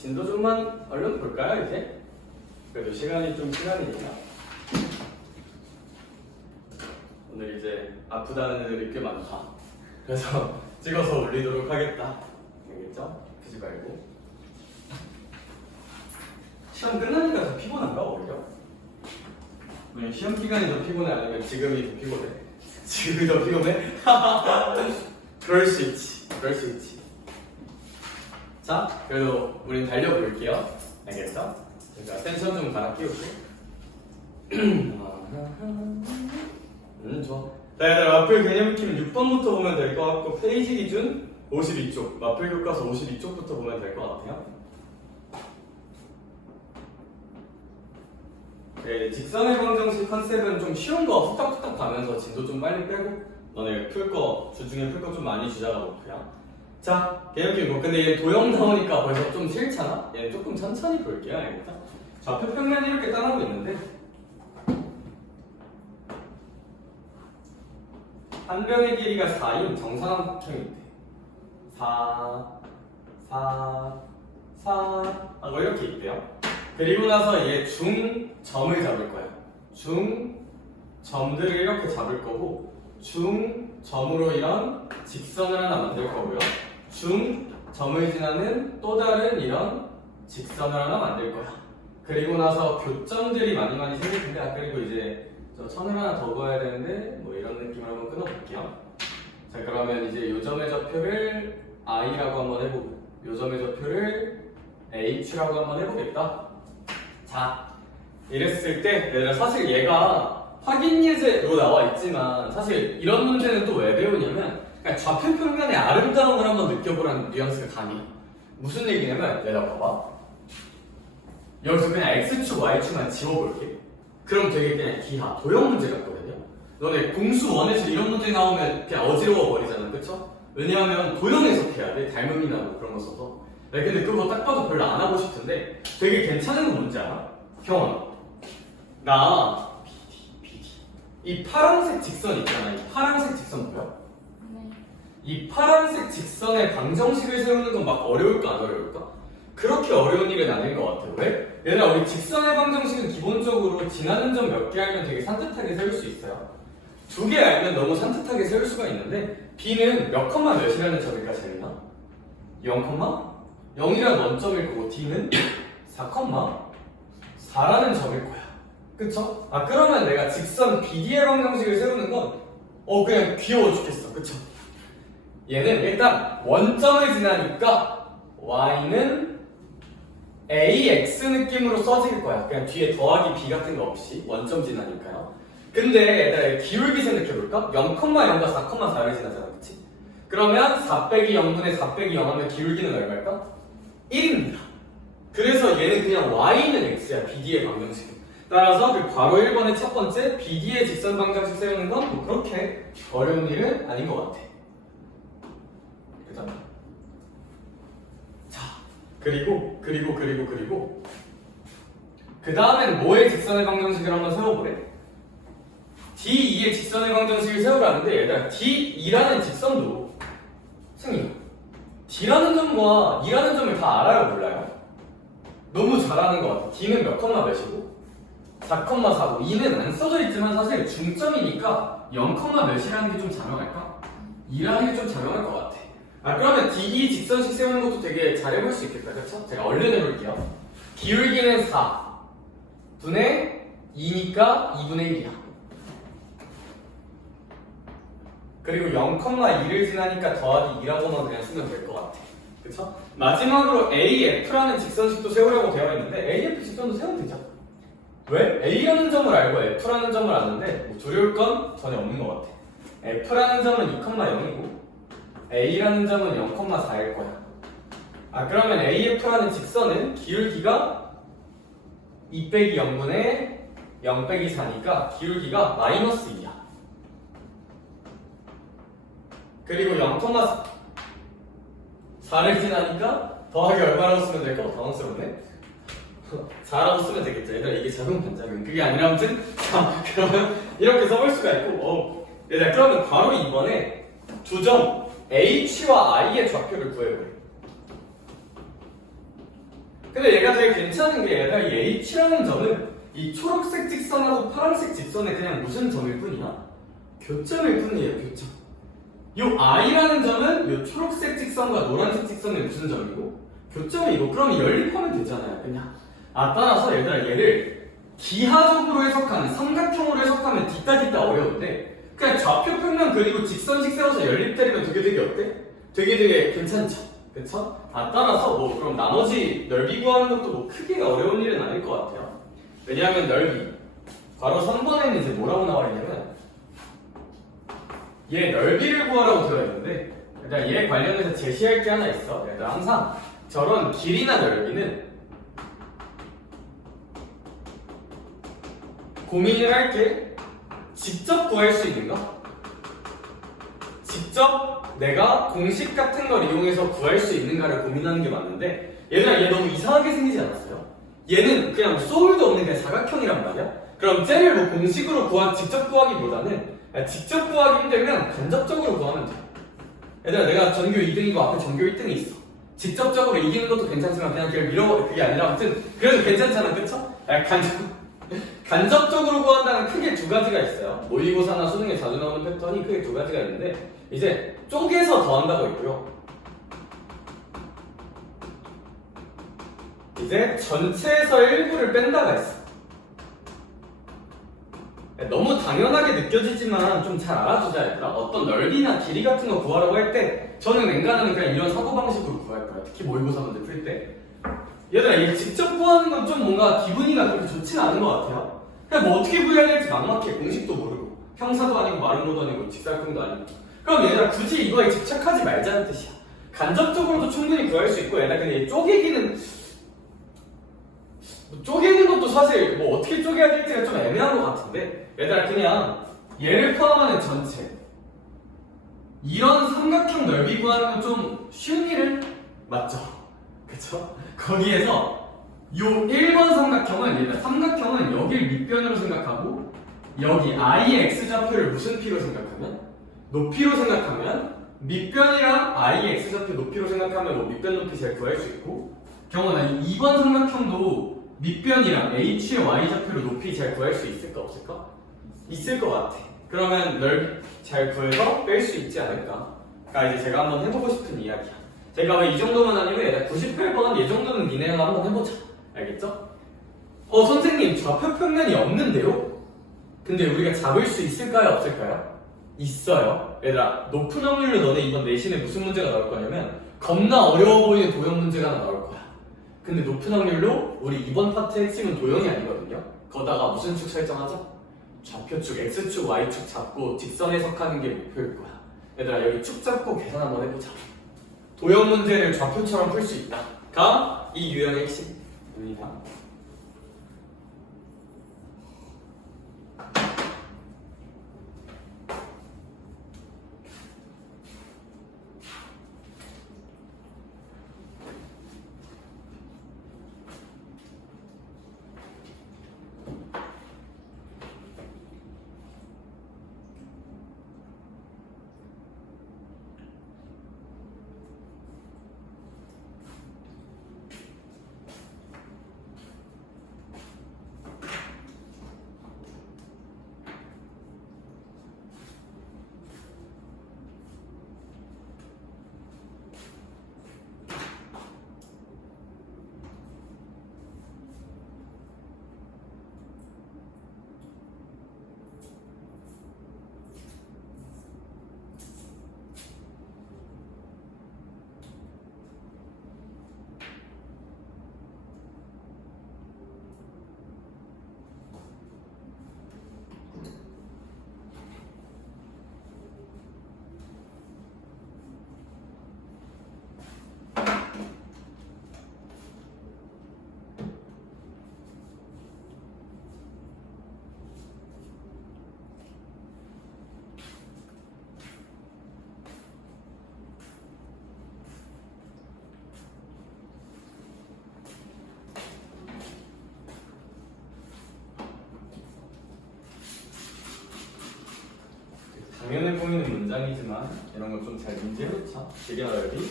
진도 좀만 얼른 볼까요 이제? 그래도 시간이니까 오늘 이제 아프다는 애들이 꽤 많다. 그래서 찍어서 올리도록 하겠다. 알겠죠? 아프지 말고. 시험 끝나니까 더 피곤한가 오히려? 왜냐면 시험 기간이 더 피곤해 아니면 지금이 더 피곤해? 지금이 더 피곤해? 그럴 수 있지. 자, 그래도 우린 달려볼게요. 알겠어? 제가 텐션 좀 갈아 끼우고. 좋아. 자, 얘들아, 마플 개념 익히면 6번부터 보면 될 것 같고, 페이지 기준 52쪽, 마플 교과서 52쪽부터 보면 될 것 같아요. 네, 직선의 방정식 컨셉은 좀 쉬운 거 후딱후딱 가면서 진도 좀 빨리 빼고, 너네 주중에 풀 거 좀 많이 주자가 목표야. 자, 개념 뭐 근데 얘 도형 나오니까 벌써 좀 싫잖아? 얘 조금 천천히 볼게요, 알겠다? 좌표 평면이 이렇게 따라하고 있는데, 한 변의 길이가 4인 정사각형이 있대. 4 하고 이렇게 있대요. 그리고 나서 얘 중점을 잡을 거야. 중점들을 이렇게 잡을 거고, 중점으로 이런 직선을 하나 만들 거고요. 중점을 지나는 또 다른 이런 직선을 하나 만들 거야. 그리고 나서 교점들이 많이 생길 텐데, 그리고 이제 저 선을 하나 더 그어야 되는데 뭐 이런 느낌으로 한번 끊어볼게요. 자, 그러면 이제 요점의 좌표를 i라고 한번 해보고, 요점의 좌표를 h라고 한번 해보겠다. 자, 이랬을 때 얘들아, 사실 얘가 확인 예제로 나와 있지만 사실 이런 문제는 또 왜 배우냐면 그냥 좌표 평면의 아름다움을 한번 느껴보라는 뉘앙스가 강해. 무슨 얘기냐면 얘들아 봐봐, 여기서 그냥 x축 y축만 지워볼게. 그럼 되게 그냥 기하 도형 문제 같거든요. 너네 공수 원에서 이런 문제 나오면 그냥 어지러워 버리잖아, 그쵸? 왜냐하면 도형 해석해야 돼, 닮음이나 뭐 그런 거 써서. 근데 그거 딱 봐도 별로 안 하고 싶은데 되게 괜찮은 건 뭔지 알아? 형아, 나 이 파란색 직선 있잖아. 이 파란색 직선 보여? 네. 이 파란색 직선의 방정식을 세우는 건 막 어려울까 안 어려울까? 그렇게 어려운 일은 아닐 것 같아. 왜? 얘들아, 우리 직선의 방정식은 기본적으로 지나는 점 몇 개 알면 되게 산뜻하게 세울 수 있어요. 2개 알면 너무 산뜻하게 세울 수가 있는데, B는 몇 컴마 몇이라는 점일까 재민아? 0,0이라는 원점일 거고, D는 4,4라는 점일 거야. 그쵸? 그러면 내가 직선 BD의 방정식을 세우는 건 그냥 귀여워 죽겠어. 그쵸? 얘는 일단 원점을 지나니까 y는 ax 느낌으로 써질 거야. 그냥 뒤에 더하기 b 같은 거 없이 원점 지나니까요. 근데 얘들아, 기울기 생각해볼까? 0,0과 4,4를 지나잖아, 그치? 그러면 4 빼기 0분의 4 빼기 0 하면 기울기는 얼마일까? 1입니다. 그래서 얘는 그냥 y는 x야, BD의 방정식은. 따라서 그 괄호 1번의 첫 번째 BD의 직선 방정식 세우는 건 뭐 그렇게 어려운 일은 아닌 것 같아. 그죠? 자, 그리고 그 다음엔 뭐의 직선의 방정식을 한번 세워보래? D2의 직선의 방정식을 세우라는데, 얘들아, D2라는 직선도 승희, D라는 점과 E라는 점을 다 알아요, 몰라요? 너무 잘하는 것 같아. D는 몇 컴마 몇이고 4,4고 2는 안 써져 있지만 사실 중점이니까 0, 몇이라는 게 좀 자명할까? 2라는 게 좀 자명할 것 같아. 그러면 D2 직선식 세우는 것도 되게 잘 해볼 수 있겠다, 그쵸? 제가 얼른 해볼게요. 기울기는 4 분의 2니까 2분의 1이야. 그리고 0,2를 지나니까 더하기 2라고만 그냥 쓰면 될 것 같아. 그쵸? 마지막으로 AF라는 직선식도 세우려고 되어 있는데 AF 직선도 세우면 되죠. 왜? A라는 점을 알고 F라는 점을 아는데 뭐 두려울 건 전혀 없는 것 같아. F라는 점은 2,0이고 A라는 점은 0,4일 거야. 그러면 AF라는 직선은 기울기가 2 빼기 0분의 0 빼기 4니까 기울기가 마이너스 2야. 그리고 0,4를 지나니까 더하기 얼마라고 쓰면 될까? 당황스럽네. 4라고 쓰면 되겠죠. 얘들아, 이게 작은 반작용. 그게 아니라 아무튼 그러면 이렇게 써볼 수가 있고, 얘들아, 그러면 바로 이번에 두 점 H와 I의 좌표를 구해보래. 근데 얘가 되게 괜찮은 게 얘가 이 H라는 점은 이 초록색 직선하고 파란색 직선의 그냥 무슨 점일 뿐이야? 교점일 뿐이에요, 교점. 요 I라는 점은 요 초록색 직선과 노란색 직선의 무슨 점이고 교점이고 그럼 연립하면 되잖아요, 그냥. 따라서 얘들아 얘를 기하적으로 해석하는 삼각형으로 해석하면 뒤따 어려운데 그냥 좌표 평면 그리고 직선식 세워서 연립되면 되게 어때? 되게 괜찮죠? 그쵸? 따라서 뭐 그럼 나머지 넓이 구하는 것도 뭐 크게 어려운 일은 아닐 것 같아요. 왜냐하면 넓이 바로 3번에는 이제 뭐라고 나와 있냐면 얘 넓이를 구하라고 되어 있는데 일단 얘 관련해서 제시할 게 하나 있어. 얘들아 항상 저런 길이나 넓이는 고민을 할 게 직접 구할 수 있는가? 직접 내가 공식 같은 걸 이용해서 구할 수 있는가를 고민하는 게 맞는데 얘들아 얘 너무 이상하게 생기지 않았어요? 얘는 그냥 소울도 없는 그냥 사각형이란 말이야? 그럼 쟤를 뭐 공식으로 직접 구하기보다는 직접 구하기 힘들면 간접적으로 구하면 돼. 얘들아 내가 전교 2등이고 앞에 전교 1등이 있어. 직접적으로 이기는 것도 괜찮지만 그냥 걔를 밀어버려. 그게 아니라 아무튼 그래도 괜찮잖아, 그쵸? 간접적으로 구한다는 크게 두 가지가 있어요. 모의고사나 수능에 자주 나오는 패턴이 크게 두 가지가 있는데 이제 쪼개서 더한다고 있고요. 이제 전체에서 일부를 뺀다가 있어. 너무 당연하게 느껴지지만 좀 잘 알아두자 얘들아. 어떤 넓이나 길이 같은 거 구하라고 할 때 저는 웬간하면 그냥 이런 사고방식으로 구할 거야. 특히 모의고사 문제 풀 때. 얘들아 이게 직접 구하는 건 좀 뭔가 기분이가 그렇게 좋지는 않은 것 같아요. 그냥 뭐 어떻게 구해야 될지 막막해. 공식도 모르고 형사도 아니고 마름모도 아니고 직사각형도 아니고. 그럼 얘들아 굳이 이거에 집착하지 말자는 뜻이야. 간접적으로도 충분히 구할 수 있고 얘들아 근데 쪼개기는 쪼개는 것도 사실 뭐 어떻게 쪼개야 될지가 좀 애매한 것 같은데 얘들아 그냥 얘를 포함하는 전체 이런 삼각형 넓이 구하는 건 좀 쉬운 일은 맞죠? 그쵸? 거기에서 요 1번 삼각형은 얘들아 삼각형은 여길 밑변으로 생각하고 여기 I의 X좌표를 무슨 P로 생각하면? 높이로 생각하면 밑변이랑 I의 X좌표 높이로 생각하면 뭐 밑변 높이 잘 구할 수 있고 경우나 2번 삼각형도 밑변이랑 H의 Y좌표로 높이 잘 구할 수 있을까 없을까? 있을 것 같아. 그러면 넓이 잘 구해서 뺄 수 있지 않을까? 그러니까 이제 제가 한번 해보고 싶은 이야기야. 제가 왜 이 정도만 아니고 얘가 98번 얘 정도는 니네가 한번 해보자. 알겠죠? 선생님 좌표 평면이 없는데요? 근데 우리가 잡을 수 있을까요 없을까요? 있어요. 얘들아 높은 확률로 너네 이번 내신에 무슨 문제가 나올 거냐면 겁나 어려워 보이는 도형 문제가 하나 나올 거야. 근데 높은 확률로 우리 이번 파트의 핵심은 도형이 아니거든요. 거다가 무슨 축 설정하죠? 좌표축, X축, Y축 잡고 직선 해석하는 게 목표일 거야. 얘들아 여기 축 잡고 계산 한번 해보자. 도형 문제를 좌표처럼 풀 수 있다. 가 이 유형의 핵심입니다. 당연해 보이는 문장이지만 이런 거 좀 잘 문제해놓자. 길이나 넓이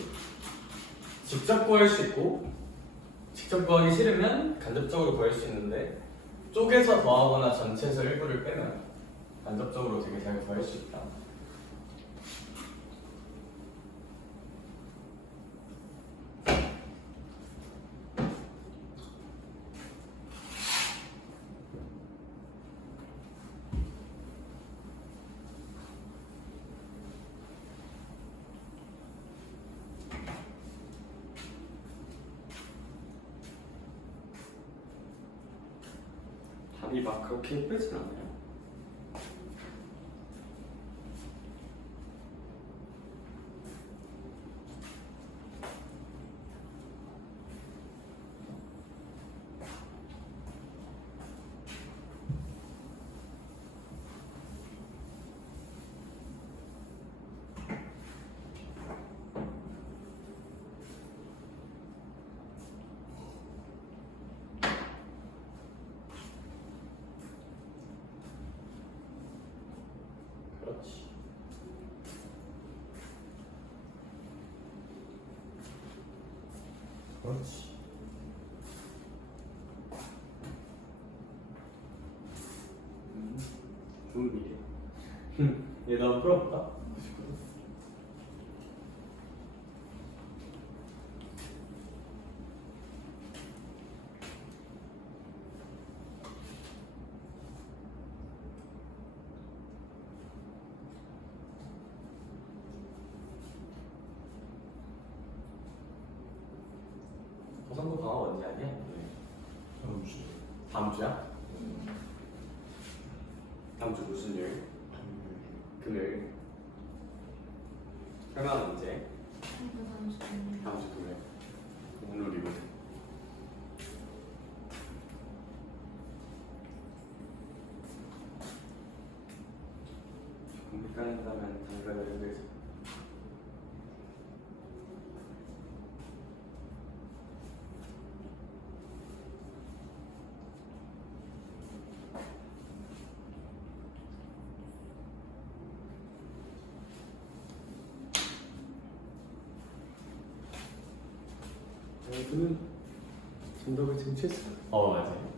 직접 구할 수 있고 직접 구하기 싫으면 간접적으로 구할 수 있는데 쪼개서 더하거나 전체에서 일부를 빼면 간접적으로 되게 잘 구할 수 있다. 답이 막 그렇게 예쁘진 않아요. 그렇지. 그렇지. 좋은 일이에요. 얘 나 풀어볼까? 고성고 방학 언제 하냐? 다음 주. 다음 주야? 다음 주 무슨 요일? 금요일. 설마 언제? 다음 주 금요일. 오늘이거든. 조금 헷갈린다면 당근을 흔들자. 그는 정답을 쟁취했어. 맞아요.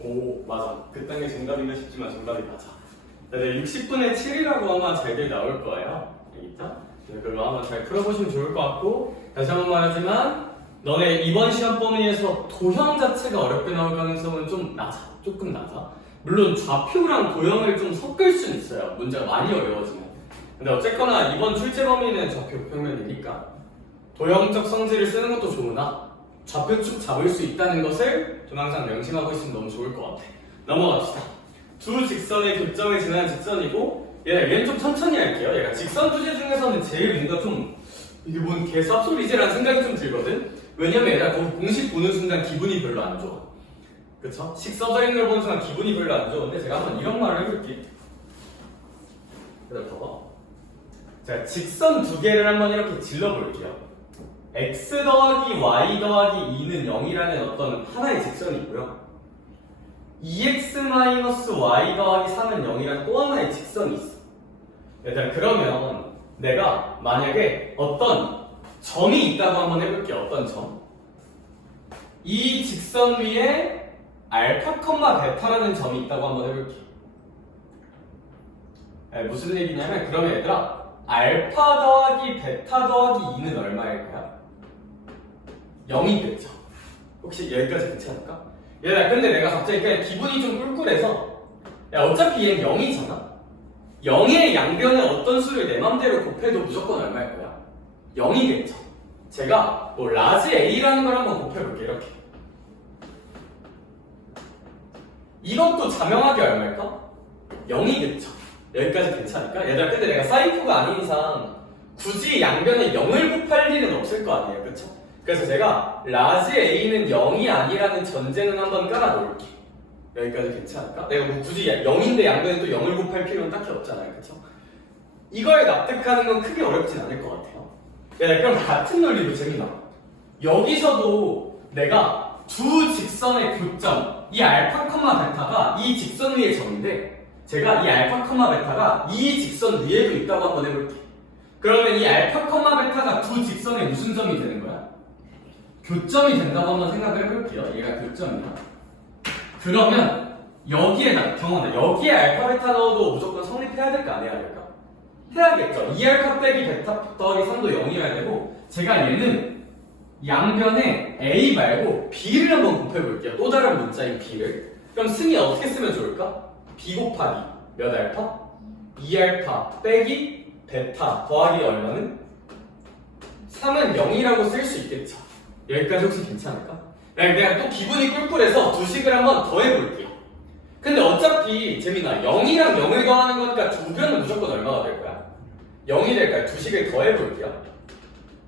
오, 맞아. 그딴 게 정답인가 싶지만 정답이 맞아. 네, 60분의 7이라고 아마 잘들 나올 거예요. 알겠죠? 네, 그거 한번 잘 풀어보시면 좋을 것 같고, 다시 한번 말하지만 너네 이번 시험 범위에서 도형 자체가 어렵게 나올 가능성은 좀 낮아. 조금 낮아. 물론 좌표랑 도형을 좀 섞을 수는 있어요. 문제가 많이 어려워지면. 근데 어쨌거나 이번 출제 범위는 좌표 평면이니까 도형적 성질을 쓰는 것도 좋으나 좌표 쭉 잡을 수 있다는 것을 좀 항상 명심하고 있으면 너무 좋을 것 같아. 넘어갑시다. 두 직선의 교점을 지나는 직선이고, 얘는 좀 천천히 할게요. 얘가 직선 주제 중에서는 제일 뭔가 좀 이게 뭔 개쌉소리지라는 생각이 좀 들거든. 왜냐면 얘가 거기 공식 보는 순간 기분이 별로 안 좋아. 그쵸? 식 써져 있는 걸 보는 순간 기분이 별로 안 좋은데 제가 한번 이런 말을 해볼게. 그래 봐봐. 자, 직선 두 개를 한번 이렇게 질러볼게요. x 더하기 y 더하기 2는 0이라는 어떤 하나의 직선이 있고요. 2x 마이너스 y 더하기 3은 0이라는 또 하나의 직선이 있어. 일단 그러면 내가 만약에 어떤 점이 있다고 한번 해볼게요. 어떤 점? 이 직선 위에 알파, 베타라는 점이 있다고 한번 해볼게요. 무슨 얘기냐면 그러면 얘들아 알파 더하기 베타 더하기 2는 얼마일까요? 0이겠죠. 혹시 여기까지 괜찮을까? 얘들아 근데 내가 갑자기 그냥 기분이 좀 꿀꿀해서 야 어차피 얘는 0이잖아. 0의 양변에 어떤 수를 내 맘대로 곱해도 무조건 얼마일 거야? 0이겠죠. 제가 뭐 라지 A라는 걸 한번 곱해볼게요. 이렇게. 이것도 자명하게 얼마일까? 0이겠죠. 여기까지 괜찮을까? 얘들아, 근데 내가 사이코가 아닌 이상 굳이 양변에 0을 곱할 일은 없을 거 아니에요. 그쵸? 그래서 제가 라지 A는 0이 아니라는 전제는 한번 깔아놓을게. 여기까지 괜찮을까? 내가 뭐 굳이 0인데 양변에 또 0을 곱할 필요는 딱히 없잖아요. 그쵸? 이걸 납득하는 건 크게 어렵진 않을 것 같아요. 야, 그럼 같은 논리로 재미나. 여기서도 내가 두 직선의 교점, 이 알파, 베타가 이 직선 위의 점인데, 제가 이 알파, 베타가 이 직선 위에도 있다고 한번 해볼게. 그러면 이 알파, 베타가 두 직선의 무슨 점이 되는 거야? 교점이 된다고 한번 생각을 해볼게요. 얘가 교점이야. 그러면 여기에다, 경험다. 여기에 알파, 베타 넣어도 무조건 성립해야 될까, 안 해야 될까? 해야겠죠. 2알파 빼기 베타 더하기 3도 0이어야 되고, 제가 얘는 양변에 A 말고 B를 한번 곱해볼게요. 또 다른 문자인 B를. 그럼 승이 어떻게 쓰면 좋을까? B 곱하기 몇 알파? 2알파 빼기 베타 더하기 얼마는? 3은 0이라고 쓸 수 있겠죠. 여기까지 혹시 괜찮을까? 내가 또 기분이 꿀꿀해서 두 식을 한번 더 해볼게요. 근데 어차피 재민아 0이랑 0을 더하는 거니까 우변은 무조건 얼마가 될 거야? 0이 될까요? 두 식을 더 해볼게요.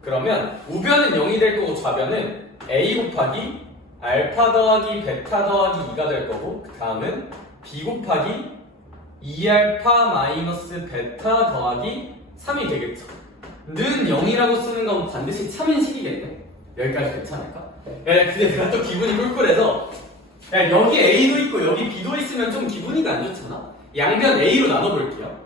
그러면 우변은 0이 될 거고 좌변은 A 곱하기 알파 더하기 베타 더하기 2가 될 거고, 그 다음은 B 곱하기 2알파 마이너스 베타 더하기 3이 되겠죠. 는 0이라고 쓰는 건 반드시 참인식이겠네. 여기까지 괜찮을까? 야, 근데 내가 또 기분이 꿀꿀해서, 야, 여기 A도 있고 여기 B도 있으면 좀 기분이가 안 좋잖아. 양변 A로 나눠볼게요.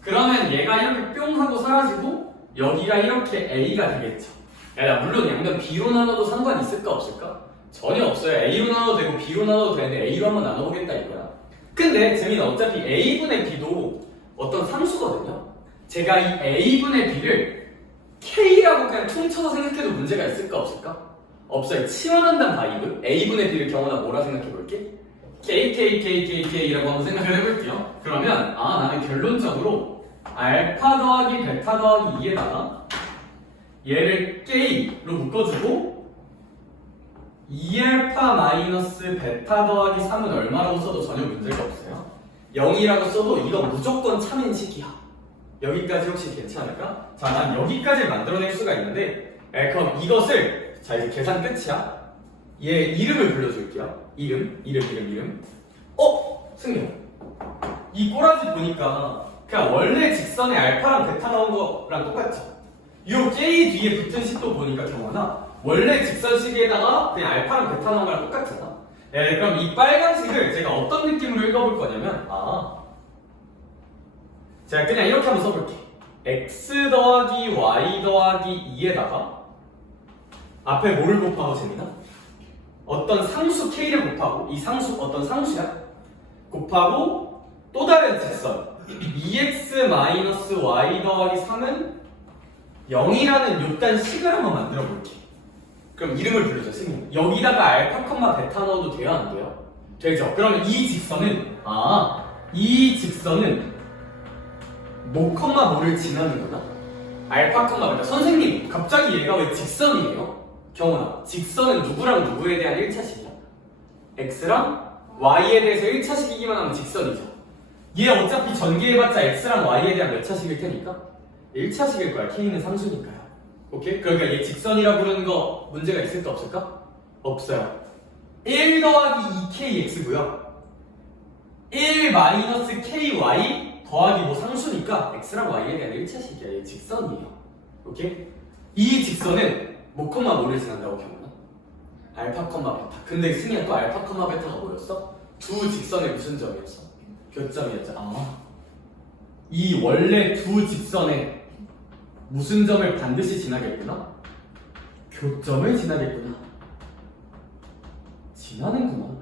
그러면 얘가 이렇게 뿅 하고 사라지고 여기가 이렇게 A가 되겠죠. 야, 물론 양변 B로 나눠도 상관이 있을까 없을까? 전혀 없어요. A로 나눠도 되고 B로 나눠도 되는데 A로 한번 나눠보겠다 이거야. 근데 재민아, 어차피 A분의 B도 어떤 상수거든요. 제가 이 A분의 B를 K라고 그냥 퉁쳐서 생각해도 문제가 있을까 없을까? 없어요. 치환한단 바이브 A분의 B를 경험하다 뭐라 생각해볼게? KKKKK라고 한번 생각을 해볼게요. 그러면 나는 결론적으로 알파 더하기 베타 더하기 2에다가 얘를 K로 묶어주고 2알파 마이너스 베타 더하기 3은 얼마라고 써도 전혀 문제가 없어요. 0이라고 써도 이건 무조건 참인식이야. 여기까지 혹시 괜찮을까? 자, 난 여기까지 만들어낼 수가 있는데, 그럼 이것을, 자, 이제 계산 끝이야. 얘 이름을 불러줄게요. 이름. 승용. 이 꼬라지 보니까 그냥 원래 직선에 알파랑 베타 나온 거랑 똑같죠? 요 K 뒤에 붙은 식도 보니까 경원아, 원래 직선식에다가 그냥 알파랑 베타 나온 거랑 똑같잖아. 그럼 이 빨간식을 제가 어떤 느낌으로 읽어볼 거냐면, 제가 그냥 이렇게 한번 써볼게. x 더하기 y 더하기 2에다가 앞에 뭐를 곱하고 재미나? 어떤 상수 k를 곱하고, 이 상수 어떤 상수야? 곱하고 또 다른 직선 2x 마이너스 y 더하기 3은 0이라는 요딴 식을 한번 만들어 볼게. 그럼 이름을 불러줘, 승인. 여기다가 알파, 베타 넣어도 돼요, 안 돼요? 되죠. 그러면 이 직선은, 이 직선은 뭐, 뭐를 지나는구나? 알파, 베타. 선생님, 갑자기 얘가 왜 직선이에요? 경훈아, 직선은 누구랑 누구에 대한 1차식이야? x랑 y에 대해서 1차식이기만 하면 직선이죠. 얘 어차피 전개해봤자 x랑 y에 대한 몇 차식일 테니까? 1차식일 거야. k는 상수니까요. 오케이? 그러니까 얘 직선이라 부르는 거 문제가 있을까 없을까? 없어요. 1 더하기 2kx고요. 1 마이너스 ky 더하기 뭐 상수니까 x랑 y에 대한 1차식이야. 얘 직선이에요. 오케이? 이 직선은 뭐를 지난다고 경험나? 알파, 베타. 근데 승희야, 또 알파, 베타가 뭐였어? 두 직선의 무슨 점이었어? 교점이었죠. 이 원래 두 직선의 무슨 점을 반드시 지나겠구나? 교점을 지나겠구나. 지나는구나.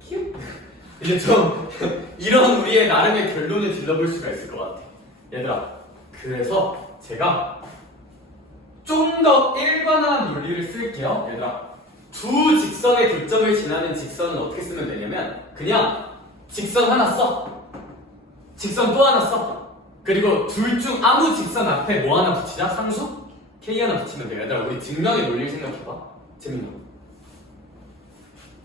키읔. 이제 좀 이런 우리의 나름의 결론을 질러볼 수가 있을 것 같아. 얘들아, 그래서 제가 좀 더 일관한 논리를 쓸게요. 얘들아, 두 직선의 교점을 지나는 직선은 어떻게 쓰면 되냐면, 그냥 직선 하나 써. 직선 또 하나 써. 그리고 둘 중 아무 직선 앞에 뭐 하나 붙이자? 상수? K 하나 붙이면 돼요. 얘들아 우리 증명의 논리를 생각해봐. 재민아.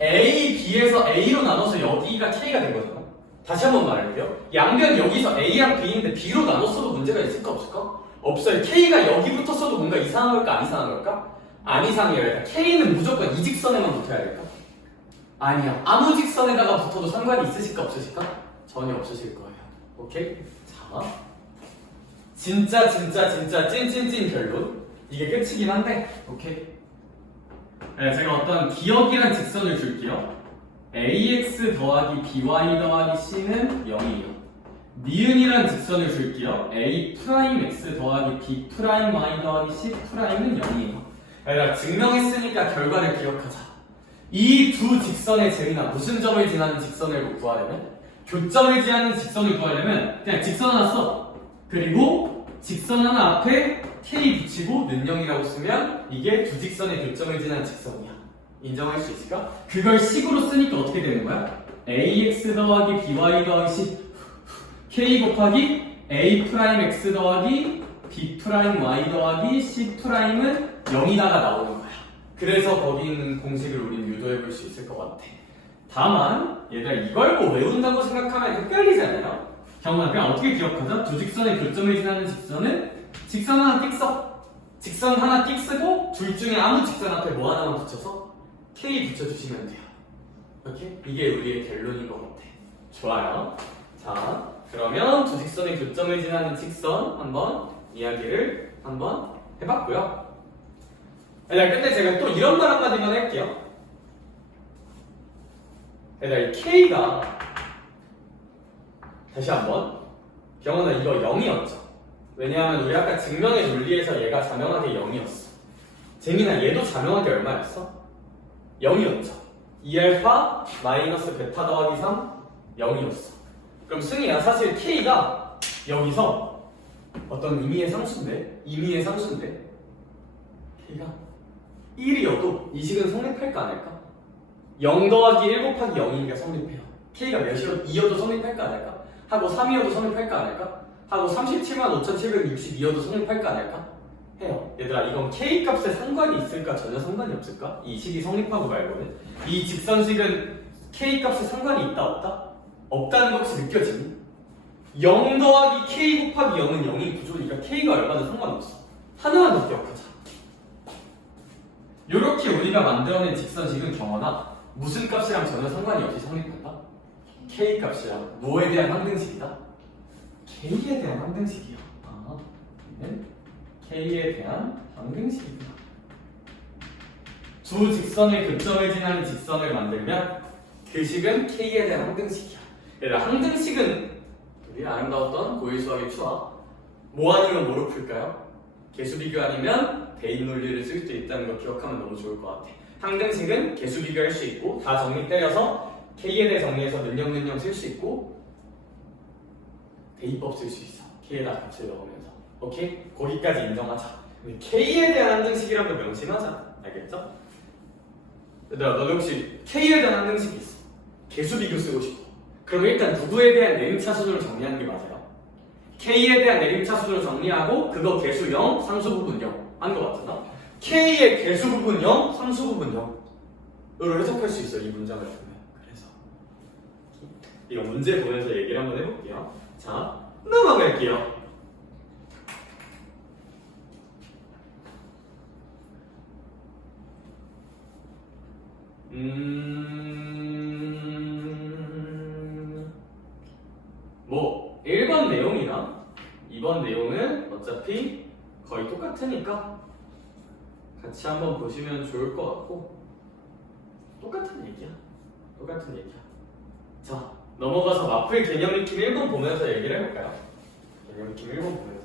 A, B에서 A로 나눠서 여기가 K가 된 거잖아. 다시 한번 말할게요. 양변 여기서 A랑 B인데 B로 나눴어도 문제가 있을까 없을까? 없어요. K가 여기 붙었어도 뭔가 이상한 걸까 안 이상한 걸까? 안 이상해요. K는 무조건 이 직선에만 붙어야 될까? 아니야. 아무 직선에다가 붙어도 상관이 있으실까 없으실까? 전혀 없으실 거예요. 오케이? 자, 진짜 찐찐찐 결론. 이게 끝이긴 한데, 오케이? 네, 제가 어떤 기억이란 직선을 줄게요. ax 더하기 by 더하기 c는 0이에요. 니은이란 직선을 줄게요. a 프라임 x 더하기 b 프라임 y 더하기 c 프라임은 0이에요. 얘들아 증명했으니까 결과를 기억하자. 이 두 직선의 재미나 무슨 점을 지나는 직선을 구하려면, 교점을 지나는 직선을 구하려면 그냥 직선 하나 써. 그리고 직선 하나 앞에 k 붙이고 는0이라고 쓰면 이게 두 직선의 교점을 지나는 직선이야. 인정할 수 있을까? 그걸 식으로 쓰니까 어떻게 되는 거야? ax 더하기 by 더하기 c k 곱하기 a 프라임 x 더하기 b 프라임 y 더하기 c 프라임은 0이다가 나오는 거야. 그래서 거기 있는 공식을 우린 유도해 볼 수 있을 것 같아. 다만 얘들아 이걸 뭐 외운다고 생각하면 헷갈리잖아요. 경우는 그냥 어떻게 기억하자? 두 직선의 교점을 지나는 직선은 직선 하나 띡 써. 직선 하나 띡 쓰고 둘 중에 아무 직선 앞에 뭐 하나만 붙여서 K 붙여주시면 돼요. 이렇게? 이게 우리의 결론인 것 같아. 좋아요. 자, 그러면 두 직선의 교점을 지나는 직선 한번 이야기를 한번 해봤고요. 근데 제가 또 이런 말 한마디만 할게요. 이 K가 다시 한번 병원아 이거 0이었죠. 왜냐하면 우리 아까 증명의 논리에서 얘가 자명하게 0이었어. 재민아 얘도 자명하게 얼마였어? 0이었죠. 2알파 마이너스 베타 더하기 3 0이었어. 그럼 승희야 사실 K가 여기서 어떤 의미의 상수인데 K가 1이어도 이 식은 성립할까 안 할까? 0 더하기 1 곱하기 0이니까 성립해요. K가 몇이어도 2여도 성립할까 안 할까? 하고 3이어도 성립할까 안 할까? 하고 375,762여도 성립할까 안 할까? 해요. 얘들아 이건 K 값에 상관이 있을까 전혀 상관이 없을까? 이 식이 성립하고 말고는 이 직선식은 K 값에 상관이 있다 없다? 없다는 것이 느껴지니? 0 더하기 K 곱하기 0은 0이 구조니까 K가 얼마나 상관없어. 하나만 더 기억하자. 요렇게 우리가 만들어낸 직선식은 경원아 무슨 값이랑 전혀 상관이 없이 성립한다? K 값이랑 뭐에 대한 항등식이다? K에 대한 항등식이야. 얘는 K에 대한 항등식이다. 두 직선의 교점을 지나는 직선을 만들면 그 식은 K에 대한 항등식이야. 얘들아 항등식은 우리 아름다웠던 고일 수학의 추억 뭐 아니면 뭐로 풀까요? 개수 비교 아니면 대입 논리를 쓸 수 있다는 걸 기억하면 너무 좋을 것 같아. 항등식은 개수 비교할 수 있고 다 정리 때려서 K에 대해 정리해서 는영 쓸 수 있고 대입법 쓸 수 있어. K에다 값을 넣으면서. 오케이? 거기까지 인정하자. K에 대한 항등식이라고 명심하자. 알겠죠? 얘들아 너도 혹시 K에 대한 항등식이 있어. 개수 비교 쓰고 싶어. 그럼 일단 누구에 대한 내림차순으로 정리하는 게 맞아요. K에 대한 내림차순으로 정리하고 그거 개수 0, 상수 부분 0 한 거 맞잖아? K의 개수 부분 0, 상수 부분 0으로 해석할 수 있어 이 문장을 보면. 그래서 이거 문제 보면서 얘기를 한번 해볼게요. 자, 넘어갈게요. 뭐 1번 내용이랑 2번 내용은 어차피 거의 똑같으니까 같이 한번 보시면 좋을 것 같고 똑같은 얘기야. 자, 넘어가서 마플 개념 익힘 1번 보면서 얘기를 해볼까요? 개념 익힘 1번 보면서.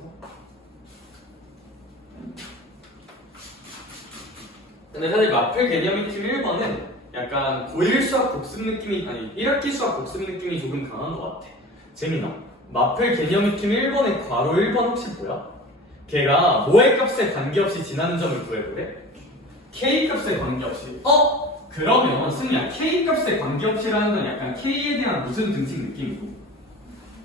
근데 사실 마플 개념 익힘 1번은 약간 고1 수학 복습 느낌이 아니 1학기 수학 복습 느낌이 조금 강한 것 같아. 재민아, 마플 개념 익힘 1번의 괄호 1번 혹시 뭐야? 걔가 뭐의 값에 관계없이 지나는 점을 구해보래? K 값에 관계없이. 그러면 승희야 K 값에 관계없이라는 건 약간 K에 대한 무슨 등식 느낌이고?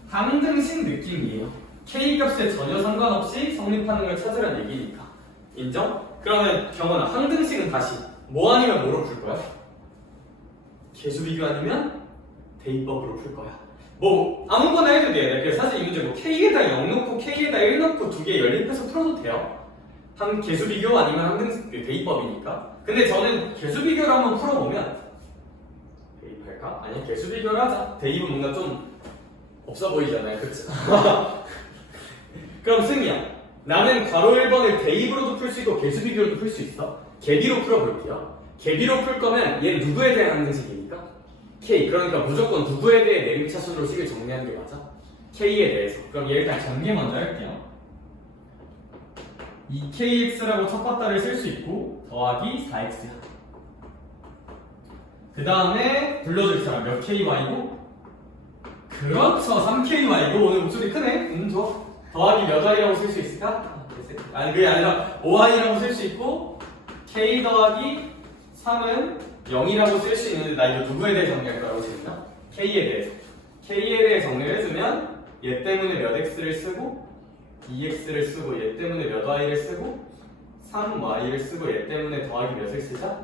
항등식 느낌이에요. K 값에 전혀 상관없이 성립하는 걸 찾으란 얘기니까. 인정? 그러면 경원아, 항등식은 다시 뭐 아니면 뭐로 풀 거야? 계수 비교 아니면 대입법으로 풀 거야. 뭐 아무거나 해도 돼. 그래서 사실 이 문제 뭐 K에다 0 넣고 K에다 1 넣고 두 개 연립해서 풀어도 돼요. 한 계수 비교 아니면 항등식 대입법이니까. 근데 저는 계수 비교를 한번 풀어보면 대입할까? 아니 계수 비교를 하자. 대입은 뭔가 좀 없어 보이잖아요, 그치? 그럼 승희야, 나는 괄호 1번을 대입으로도 풀 수 있고 계수 비교로도 풀 수 있어. 개비로 풀어볼게요. 개비로 풀 거면 얘 누구에 대한 항등식이니까? K. 그러니까 무조건 누구에 대해 내림차순으로 식을 정리하는 게 맞아? K에 대해서. 그럼 얘 일단 정리 먼저 할게요. 2kx라고 첫 바다를 쓸 수 있고 더하기 4x야. 그 다음에 불러줄 사람 몇 ky고? 그렇죠, 3ky고. 오늘 목소리 크네. 좋아. 더하기 몇 y라고 쓸 수 있을까? 아니 그게 아니라 5y라고 쓸 수 있고 k 더하기 3은 0이라고 쓸 수 있는데 나 이거 누구에 대해 정리할 거라고 했나? k에 대해서. k에 대해 정리를 해주면 얘 때문에 몇 x를 쓰고 2x를 쓰고 얘 때문에 몇 y를 쓰고 3y를 쓰고 얘 때문에 더하기 몇을 쓰자?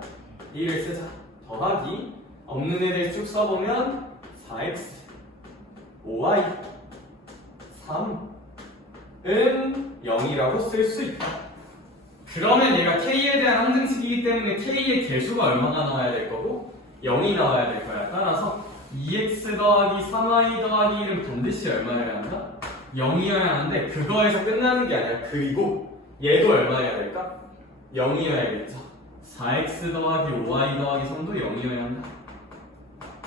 2를 쓰자. 더하기 없는 애들 쭉 써보면 4x 5y 3은 0이라고 쓸 수 있다. 그러면 얘가 k에 대한 항등식이기 때문에 k의 개수가 얼마나 나와야 될 거고 0이 나와야 될 거야. 따라서 2x 더하기 3y 더하기 1은 반드시 얼마여야 한다? 0이어야 하는데 그거에서 끝나는 게 아니라 그리고 얘도 얼마여야 될까? 0이어야겠죠. 4x 더하기 5y 더하기 3도 0이어야 한다.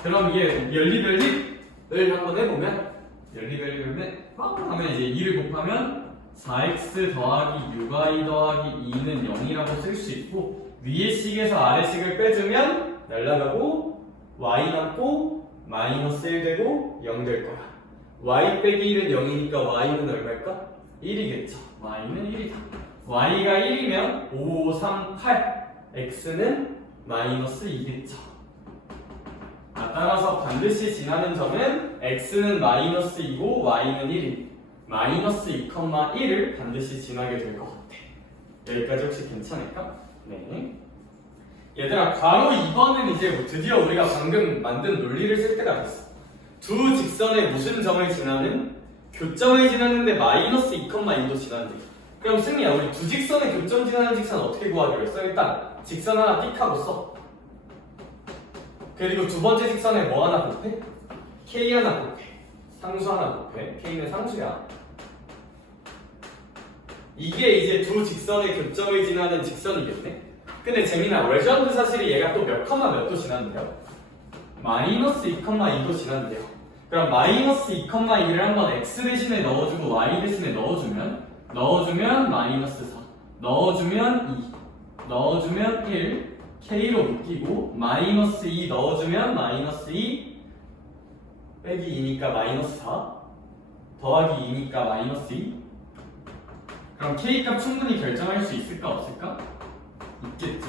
그럼 이게 연립을 한번 해보면 연립을 하면 이제 2를 곱하면 4x 더하기 6y 더하기 2는 0이라고 쓸 수 있고 위의 식에서 아래 식을 빼주면 날라가고 y 남고 마이너스 1 되고 0 될 거야. y 빼기 1은 0이니까 y는 얼마일까? 1이겠죠. y는 1이다. y가 1이면 5, 3, 8 x는 마이너스 2겠죠. 따라서 반드시 지나는 점은 x는 마이너스 2고 y는 1이 마이너스 2,1을 반드시 지나게 될 것 같아. 여기까지 혹시 괜찮을까? 네. 얘들아, 괄호 2번은 이제 뭐 드디어 우리가 방금 만든 논리를 쓸 때가 됐어. 두 직선의 무슨 점을 지나는? 교점을 지나는데 마이너스 2,2도 지난대. 그럼 승리야, 우리 두 직선의 교점 지나는 직선 어떻게 구하기로 했어? 일단 직선 하나 띡 하고 써. 그리고 두 번째 직선에 뭐 하나 곱해? K 하나 곱해. 상수 하나 곱해. K는 상수야. 이게 이제 두 직선의 교점을 지나는 직선이겠네? 근데 재민아, 레전드 사실이 얘가 또 몇 컴마 몇도 지난대요? 마이너스 2,2도 지난대요. 그럼 마이너스 2,2를 한번 x 대신에 넣어주고 y 대신에 넣어주면 마이너스 4, 넣어주면 2, 넣어주면 1, k로 묶이고 마이너스 2 넣어주면 마이너스 2 빼기 2니까 마이너스 4 더하기 2니까 마이너스 2. 그럼 k값 충분히 결정할 수 있을까 없을까? 있겠죠.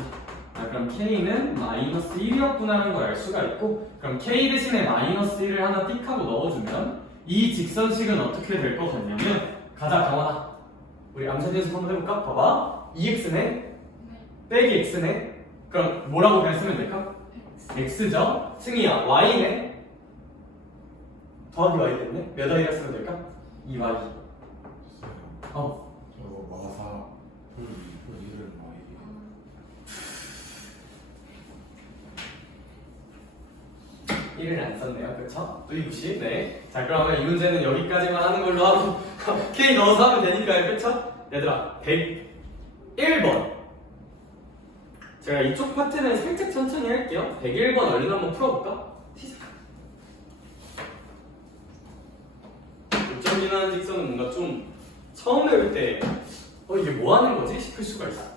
그럼 k는 마이너스 1이었구나라는 걸 알 수가 있고, 그럼 k 대신에 마이너스 1을 하나 띡 하고 넣어주면 이 직선식은 어떻게 될 것 같냐면, 가자 강원아, 우리 암산 연습 한번 해볼까? 봐봐, 2x네 빼기 x네. 그럼 뭐라고 그냥 쓰면 될까? x죠. 승희야, y네 더하기 y 됐네. 몇 y라 쓰면 될까? 2y. 저거 마사 이를 뭐 이게 1을 안 썼네요. 그쵸? 의구시. 네. 자, 그러면 이 문제는 여기까지만 하는 걸로 하고 K 넣어서 하면 되니까요. 그쵸? 얘들아, 101번. 제가 이쪽 파트는 살짝 천천히 할게요. 101번 얼른 한번 풀어볼까? 시작. 교점 지나는 직선은 뭔가 좀 처음 배울 때 이게 뭐 하는 거지? 싶을 수가 있어.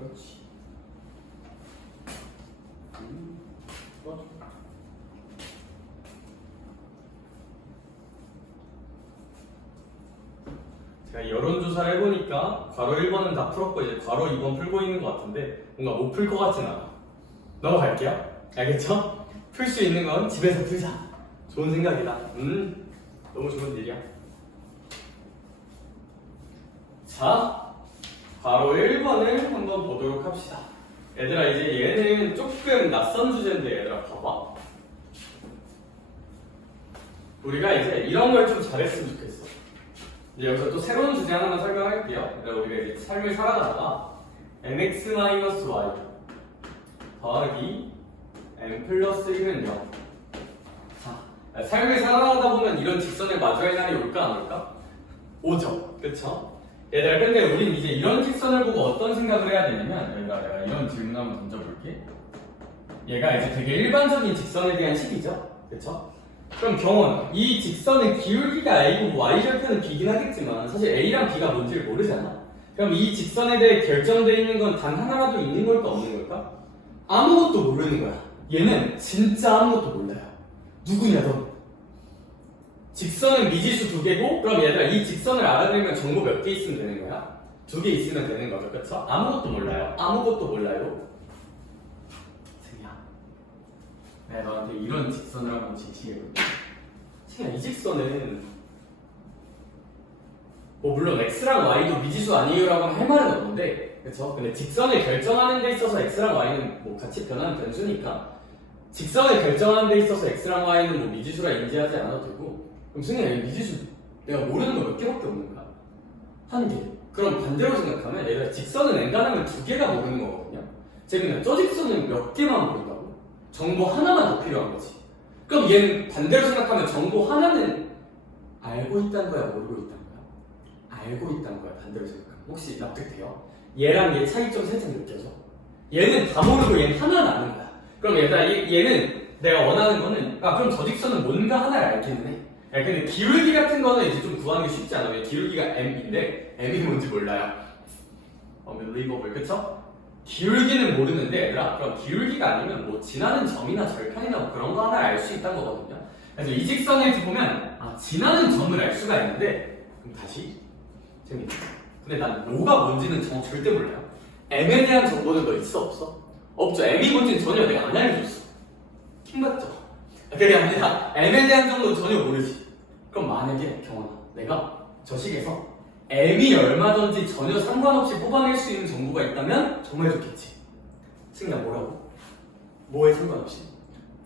그렇지. 맞아. 제가 여론조사를 해보니까 괄호 1번은 다 풀었고 이제 괄호 2번 풀고 있는 것 같은데 뭔가 못 풀 것 같진 않아. 넘어갈게요. 알겠죠? 풀 수 있는 건 집에서 풀자. 좋은 생각이다. 너무 좋은 일이야. 자, 괄호 1번을 한번 보도록 합시다. 얘들아 이제 얘는 조금 낯선 주제인데 얘들아 봐봐. 우리가 이제 이런 걸 좀 잘했으면 좋겠어. 이제 여기서 또 새로운 주제 하나만 설명할게요. 얘들아 우리가 이제 삶을 살아가다가 mx-y 더하기 m 플러스 1은 0. 자, 삶을 살아가다 보면 이런 직선을 마주할 날이 올까 안 올까? 오죠. 그쵸? 얘들아 근데 우린 이제 이런 직선을 보고 어떤 생각을 해야 되냐면 얘들아 내가 이런 질문 한번 던져볼게. 얘가 이제 되게 일반적인 직선에 대한 식이죠. 그쵸? 그럼 경원, 이 직선의 기울기가 A고 뭐 Y절편은 B긴 하겠지만 사실 A랑 B가 뭔지를 모르잖아. 그럼 이 직선에 대해 결정되어 있는 건 단 하나라도 있는 걸까 없는 걸까? 아무것도 모르는 거야. 얘는 진짜 아무것도 몰라요. 누구냐 너? 직선은 미지수 2개고 그럼 얘들아 이 직선을 알아내면 정보 몇 개 있으면 되는 거야? 2개 있으면 되는 거죠. 그쵸? 아무것도 몰라요. 아무것도 몰라요. 승희야 내가 너한테 이런 직선을 한번 제시해볼게. 승희야 이 직선은 뭐 물론 x랑 y도 미지수 아니에요라고 할 말은 없는데 그쵸? 근데 직선을 결정하는 데 있어서 x랑 y는 뭐 같이 변하는 변수니까 직선을 결정하는 데 있어서 x랑 y는 뭐 미지수라 인지하지 않아도 되고 그럼 승희야 이 미지수 내가 모르는 거 몇 개밖에 없는 거야? 1개. 그럼 반대로 생각하면 얘가 직선은 n가라면 2개가 모르는 거거든요. 즉 저 직선은 몇 개만 모른다고? 정보 하나만 더 필요한 거지. 그럼 얘는 반대로 생각하면 정보 하나는 알고 있다는 거야 모르고 있다는 거야? 알고 있다는 거야 반대로 생각하면. 혹시 납득돼요? 얘랑 얘 차이점 살짝 느껴져? 얘는 다 모르고 얘는 하나는 아는 거야. 그럼 얘들아 얘는 내가 원하는 거는 그럼 저 직선은 뭔가 하나를 알기는 해. 야, 근데 기울기 같은 거는 이제 좀 구하는 게 쉽지 않아. 왜 기울기가 m인데 m이 뭔지 몰라요. unbelievable, 그쵸? 기울기는 모르는데 얘들아 그럼 기울기가 아니면 뭐 지나는 점이나 절편이나 뭐 그런 거 하나를 알 수 있다는 거거든요. 그래서 이 직선을 보면 지나는 점을 알 수가 있는데 그럼 다시 재밌다. 근데 난 뭐가 뭔지는 절대 몰라요. m에 대한 정보는 너 있어 없어? 없죠. m이 뭔지는 전혀 내가 안 알려줬어. 킹받죠? 그게 아니라 m에 대한 정도는 전혀 모르지. 그럼 만약에 경원아 내가 저 식에서 m이 얼마든지 전혀 상관없이 뽑아낼 수 있는 정보가 있다면 정말 좋겠지. 승희야 뭐라고? 뭐에 상관없이?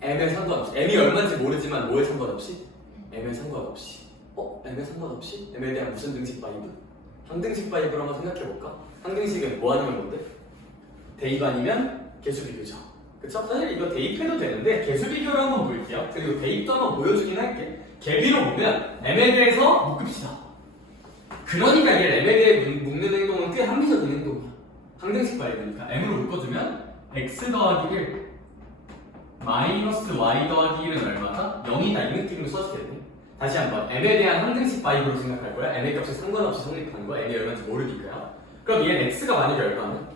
m에 상관없이. m이 얼마인지 모르지만 뭐에 상관없이? m에 상관없이. m에 상관없이? m에 대한 무슨 등식 바이브? 항등식 바이브를 한번 생각해볼까? 항등식은 뭐 아니면 뭔데? 대입 아니면 개수 비교죠. 그쵸? 사실 이거 대입해도 되는데 개수 비교를 한번 볼게요. 그리고 대입도 한번 보여주긴 할게. 개비로 보면 m에 대해서 묶읍시다. 그러니까 얘 m에 대해 묶는 행동은 꽤 합리적인 행동이야. 항등식 바이브니까 m으로 묶어주면 x 더하기 1 마이너스 y 더하기 1은 얼마다? 0이다 이 느낌으로 써도 되네. 다시 한번 m에 대한 항등식 바이브로 생각할 거야. m의 값에 상관없이 성립하는 거야. m이 얼마인지 모르니까요. 그럼 얘는 x가 만약에 얼마면?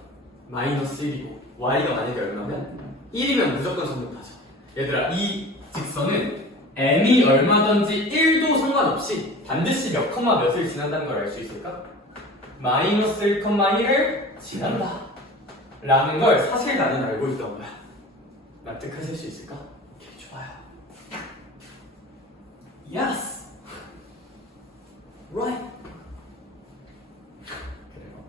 마이너스 1이고 y가 만약에 얼마면? 1이면 무조건 성립하죠. 얘들아 이 직선은 m이 얼마든지 1도 상관없이 반드시 몇 컴마 몇을 지난다는 걸 알 수 있을까? 마이너스 1,1을 지난다 라는 걸 사실 나는 알고 있던 거야. 납득하실 수 있을까? 오케이, 좋아요. Yes! Right! 그래요.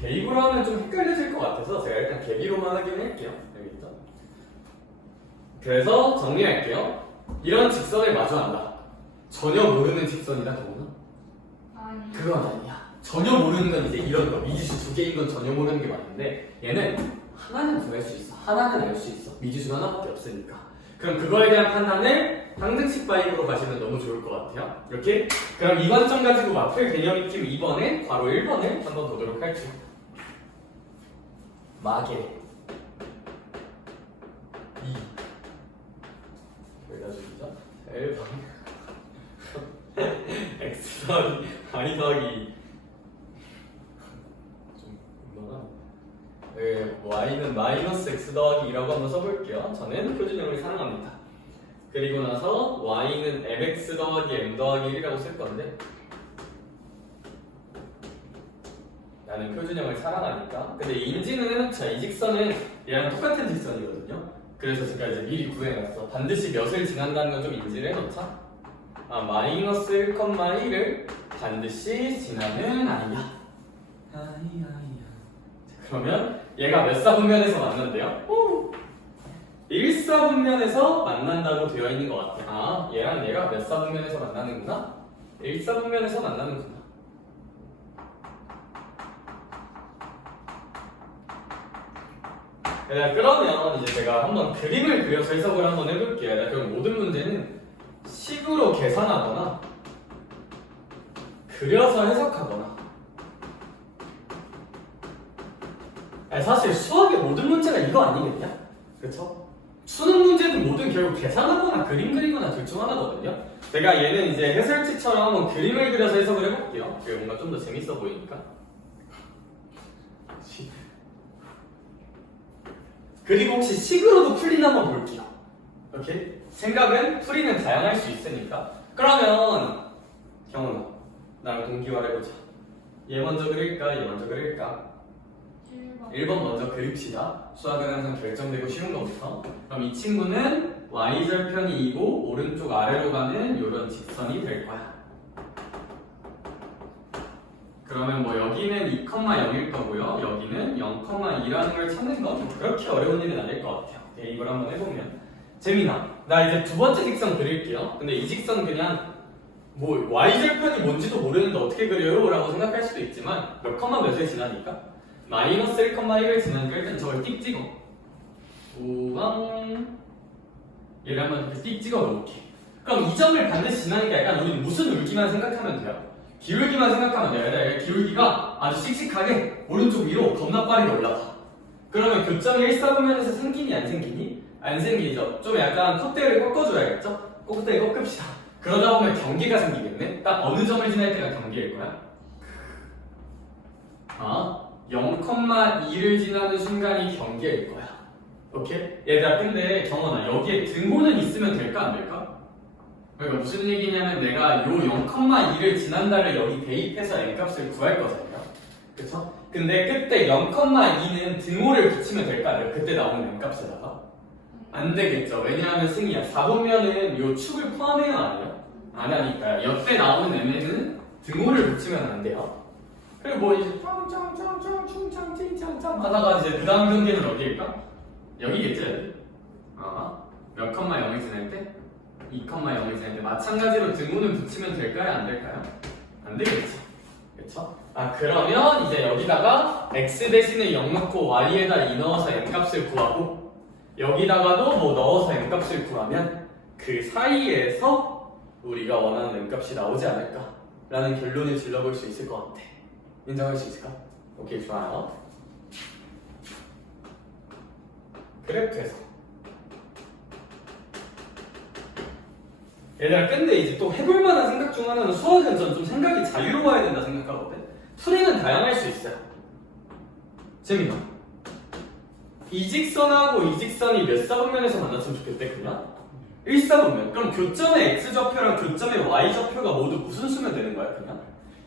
대입으로 하면 좀 헷갈려질 것 같아서 제가 일단 개비로만 하긴 할게요. 알겠죠? 그래서 정리할게요. 이런 직선을 마주한다. 전혀 모르는 직선이다, 경우는? 아니. 그건 아니야. 전혀 모르는 건 이제 이런 거. 미지수 2개인 건 전혀 모르는 게 맞는데 얘는 하나는 구할 수 있어. 하나는 알 수 있어. 미지수가 하나밖에 없으니까. 그럼 그거에 대한 판단을 항등식 바이브로 가시면 너무 좋을 것 같아요. 이렇게. 그럼 이 관점 가지고 맞풀 개념 익힘 2번에 괄호 1번을 한번 보도록 할게요. 마개 2 여기다 주죠. 1번 x 더하기 y 더하기 y는 마이너스 x 더하기 2라고 한번 써볼게요. 저는 표준형을 사랑합니다. 그리고 나서 y는 mx 더하기 m 더하기 1이라고 쓸 건데 나는 표준형을 사랑하니까. 근데 인지는 해놓자. 이 직선은 얘랑 똑같은 직선이거든요. 그래서 제가 이제 미리 구해놨어. 반드시 몇을 지난다는 건 좀 인지를 해놓자. 마이너스 1,1을 반드시 지나는 아이야. 그러면 얘가 몇 사분면에서 만난대요? 1사분면에서 만난다고 되어 있는 것 같아. 얘랑 얘가 몇 사분면에서 만나는구나? 1사분면에서 만나는구나. 그러면 이제 제가 한번 그림을 그려서 해석을 한번 해볼게요. 그럼 모든 문제는 식으로 계산하거나 그려서 해석하거나. 사실 수학의 모든 문제가 이거 아니겠냐? 그쵸? 수능 문제는 모든 결국 계산하거나 그림 그리거나 둘 중 하나거든요. 제가 얘는 이제 해설지처럼 한번 그림을 그려서 해석을 해볼게요. 그게 뭔가 좀 더 재밌어 보이니까. 그리고 혹시 식으로도 풀리나 한번 볼게요. 오케이? 생각은 풀이는 다양할 수 있으니까. 그러면 경훈아, 나랑 동기화를 해보자. 얘 먼저 그릴까? 얘 먼저 그릴까? 1번 먼저 그립시다. 수학은 항상 결정되고 쉬운 거부터. 그럼 이 친구는 y절편이 2고 오른쪽 아래로 가는 이런 직선이 될 거야. 그러면 뭐 여기는 2,0일 거고요. 여기는 0,2라는 걸 찾는 건 그렇게 어려운 일은 아닐 것 같아요. 오케이, 이걸 한번 해보면 재민아, 나 이제 두 번째 직선 그릴게요. 근데 이 직선 그냥 뭐 y절편이 뭔지도 모르는데 어떻게 그려요? 라고 생각할 수도 있지만 몇 컴마 몇에 지나니까 마이너스 1,1을 지나니까 일단 저걸 띡 찍어. 우왕 얘를 한번 이렇게 띡 찍어 놓을게. 그럼 이 점을 반드시 지나니까 약간 우리 무슨 울기만 생각하면 돼요. 기울기만 생각하면 돼요. 기울기가 아주 씩씩하게 오른쪽 위로 겁나 빠르게 올라가. 그러면 교점이 1사분면에서 생기니 안 생기니? 안 생기죠. 좀 약간 콧대를 꺾어줘야겠죠? 콧대 꺾읍시다. 그러다 보면 경계가 생기겠네? 딱 어느 점을 지날 때가 경계일 거야? 0,2를 지나는 순간이 경계일 거야. 오케이? 얘들아, 근데 경원아, 여기에 등호는 있으면 될까 안 될까? 그러니까 무슨 얘기냐면 내가 요 0,2를 지난다를 여기 대입해서 n값을 구할 거잖아요. 그쵸? 근데 그때 0,2는 등호를 붙이면 될까 안 될까? 그때 나오는 n값에다가? 안 되겠죠. 왜냐하면 승희야, 4분면은 요 축을 포함해요, 아니요? 안 하니까요. 옆에 나오는 m에는 등호를 붙이면 안 돼요. 그리고 뭐 이제 짱짱짱짱 충짱 찡짱짱 하다가 이제 그 다음 경계는 어디일까? 여기겠죠, 여기? 몇 컴마 0을 지날 때? 2,0을 지날 때 마찬가지로 등호는 붙이면 될까요? 안 될까요? 안 되겠죠. 그쵸? 그러면 이제 여기다가 x 대신에 0 넣고 y에다 2 넣어서 n값을 구하고 여기다가도 뭐 넣어서 n값을 구하면 그 사이에서 우리가 원하는 n값이 나오지 않을까 라는 결론을 질러볼 수 있을 것 같아. 인정할 수 있을까? 오케이, 좋아요. 그래프에서 얘들아, 근데 이제 또 해볼 만한 생각 중 하나는 수학은 전 좀 생각이 자유로워야 된다 생각하거든. 풀이는 다양할 수 있어요. 재민아, 이 직선하고 이 직선이 몇 사분면에서 만났으면 좋겠대, 그냥? 1사분면. 그럼 교점의 x좌표랑 교점의 y좌표가 모두 무슨 수면 되는 거야, 그냥?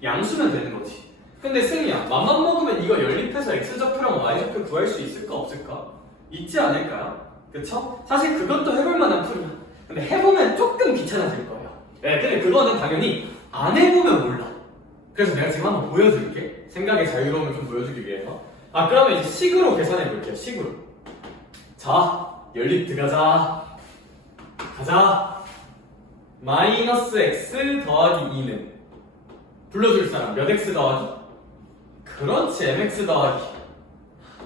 양수면 되는 거지. 근데 승희야, 맘만 먹으면 이거 연립해서 x좌표랑 y좌표 구할 수 있을까 없을까? 있지 않을까요? 그쵸? 사실 그것도 해볼 만한 풀이야. 근데 해보면 조금 귀찮아질 거예요. 네, 근데 그거는 당연히 안 해보면 몰라. 그래서 내가 지금 한번 보여줄게. 생각의 자유로움을 좀 보여주기 위해서. 그러면 이제 식으로 계산해 볼게요. 식으로. 자, 연립 들어가자. 가자. 마이너스 x 더하기 2는 불러줄 사람 몇 x 더하기? 그렇지, mx 더하기.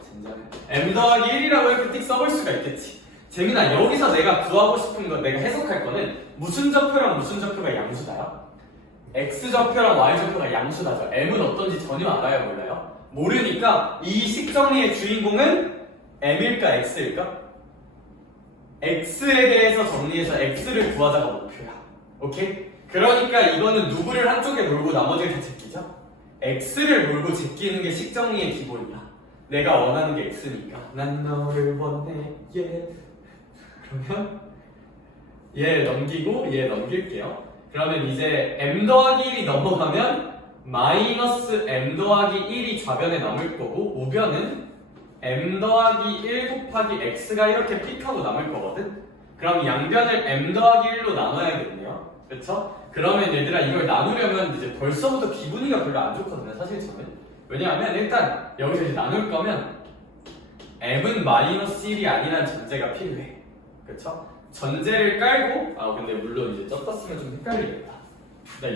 젠장해. m 더하기 1이라고 이렇게 띡 써볼 수가 있겠지. 재민아, 여기서 내가 구하고 싶은 거, 내가 해석할 거는 무슨 좌표랑 무슨 좌표가 양수다요? x좌표랑 y좌표가 양수다죠. m은 어떤지 전혀 알아야 몰라요? 모르니까 이 식정리의 주인공은 m일까 x일까? x에 대해서 정리해서 x를 구하자가 목표야. 오케이? 그러니까 이거는 누구를 한쪽에 몰고 나머지를 다 제끼죠? x를 몰고 제끼는 게 식정리의 기본이야. 내가 원하는 게 x니까 난 너를 원해 그러면 얘 넘기고 얘 넘길게요. 그러면 이제 m 더하기 1이 넘어가면 마이너스 m 더하기 1이 좌변에 남을 거고 우변은 m 더하기 1 곱하기 x가 이렇게 픽하고 남을 거거든. 그럼 양변을 m 더하기 1로 나눠야겠네요. 그쵸? 그러면 얘들아 이걸 나누려면 이제 벌써부터 기분이가 별로 안 좋거든요. 사실 저는. 왜냐하면 일단 여기서 이제 나눌 거면 m은 마이너스 1이 아니란 전제가 필요해. 그쵸? 전제를 깔고 근데 물론 이제 쪘다 쓰면 좀 헷갈리겠다.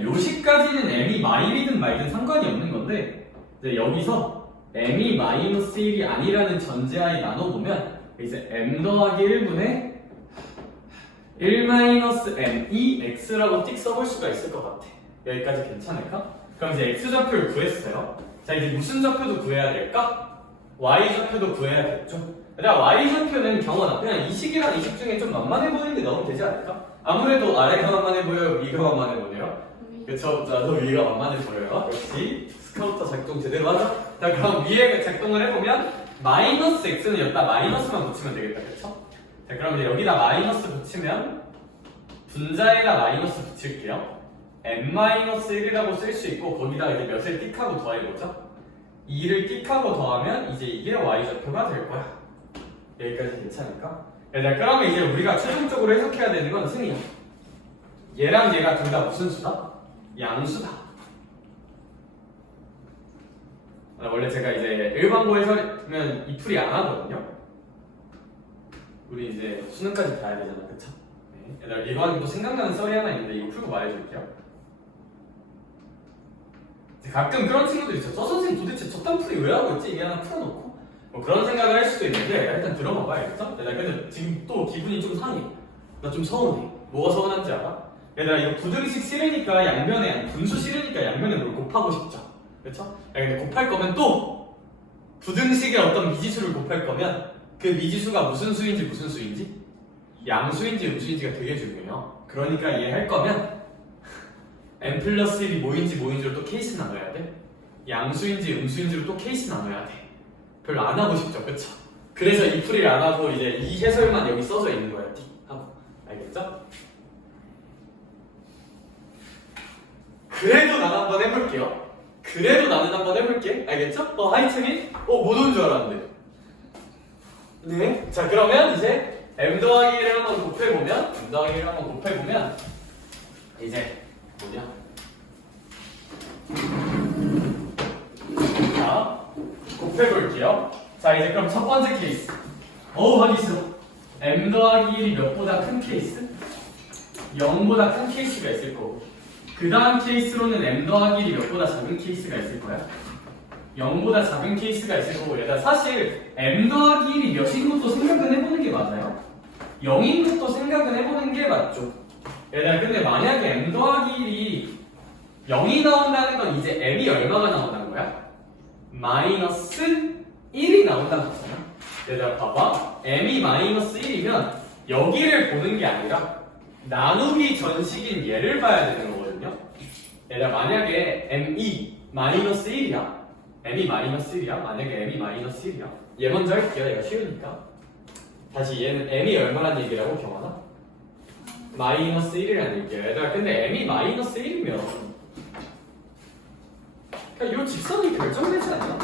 요시까지는 m이 마이든 말든 상관이 없는 건데 이제 여기서 m이 마이너스 1이 아니라는 전제하에 나눠보면 이제 m 더하기 1분의 1 마이너스 m이 x라고 띡 써볼 수가 있을 것 같아. 여기까지 괜찮을까? 그럼 이제 x좌표를 구했어요. 자 이제 무슨 좌표도 구해야 될까? y좌표도 구해야겠죠? 그냥 y좌표는 경원아 그냥 이식이랑 이식 중에 좀 만만해 보이는데 넣으면 되지 않을까? 아무래도 아래가 만만해 보여요? 위가 만만해 보여요? 그쵸? 나도 위가 만만해 보여요. 역시 스카우터 작동 제대로 하자. 자 그럼 위에 작동을 해보면 마이너스 x는 여기다 마이너스만 붙이면 되겠다. 그쵸? 자 그럼 이제 여기다 마이너스 붙이면 분자에다 마이너스 붙일게요. m-1이라고 쓸 수 있고 거기다가 이제 몇을 띡하고 더해보죠. 2를 띡하고 더하면 이제 이게 y좌표가 될 거야. 여기까지 괜찮을까? 자 그러면 이제 우리가 최종적으로 해석해야 되는 건 승이야. 얘랑 얘가 둘 다 무슨 수다? 양수다. 원래 제가 이제 일반고 해설이면 이 풀이 안 하거든요. 우리 이제 수능까지 봐야 되잖아, 그쵸? 네. 이거 하는 또 생각나는 썰이 하나 있는데 이거 풀고 말해줄게요. 가끔 그런 친구들 있죠. 저 선생님 도대체 저딴 풀이 왜 하고 있지? 이게 하나 풀어놓고 뭐 그런 생각을 할 수도 있는데 일단 들어봐봐, 알겠어? 나 근데 지금 또 기분이 좀 상해. 나 좀 서운해. 뭐가 서운한지 알아? 얘들아 이거 부등식 싫으니까 양면에 분수 싫으니까 양면에 뭘 곱하고 싶죠. 그쵸? 근데 곱할 거면 또 부등식의 어떤 미지수를 곱할 거면 그 미지수가 무슨 수인지 양수인지 음수인지가 되게 중요해요. 그러니까 이해할 거면 n 플러스 1이 뭐인지로 또 케이스 나눠야 돼. 양수인지 음수인지로 또 케이스 나눠야 돼. 별로 안 하고 싶죠, 그쵸? 그래서 이 풀이를 안 하고 이제 이 해설만 여기 써져 있는 거야, 틱 하고. 알겠죠? 그래도 난 한번 해볼게요. 그래도 나는 한번 해볼게. 알겠죠? 하이트민? 못 온 줄 알았는데. 네. 자, 그러면 이제 m 더하기 1을 한번 곱해보면 이제 뭐냐? 자, 곱해볼게요. 자, 이제 그럼 첫 번째 케이스. 하기 싫어. m 더하기 1이 몇보다 큰 케이스? 0보다 큰 케이스가 있을 거고. 그 다음 케이스로는 m 더하기 1이 몇보다 작은 케이스가 있을 거야. 0보다 작은 케이스가 있을 거고. 얘들아, 사실 m 더하기 1이 몇인 것도 생각은 해보는 게 맞아요. 0인 것도 생각은 해보는 게 맞죠. 얘들아, 근데 만약에 m 더하기 1이 0이 나온다는 건 이제 m이 얼마가 나온다는 거야? 마이너스 1이 나온다는 거잖아. 얘들아 봐봐, m이 마이너스 1이면 여기를 보는 게 아니라 나누기 전식인 얘를 봐야 되는 거거든요. 얘들아 만약에 m이 마이너스 1이야 만약에 m이 마이너스 1이야 얘 먼저 할게요. 얘가 쉬우니까. 다시 얘는 m이 얼마란 얘기라고 경환아? 마이너스 1이라는 얘기야. 얘들아 근데 m이 마이너스 1이면 그냥 이 직선이 결정되지 않나?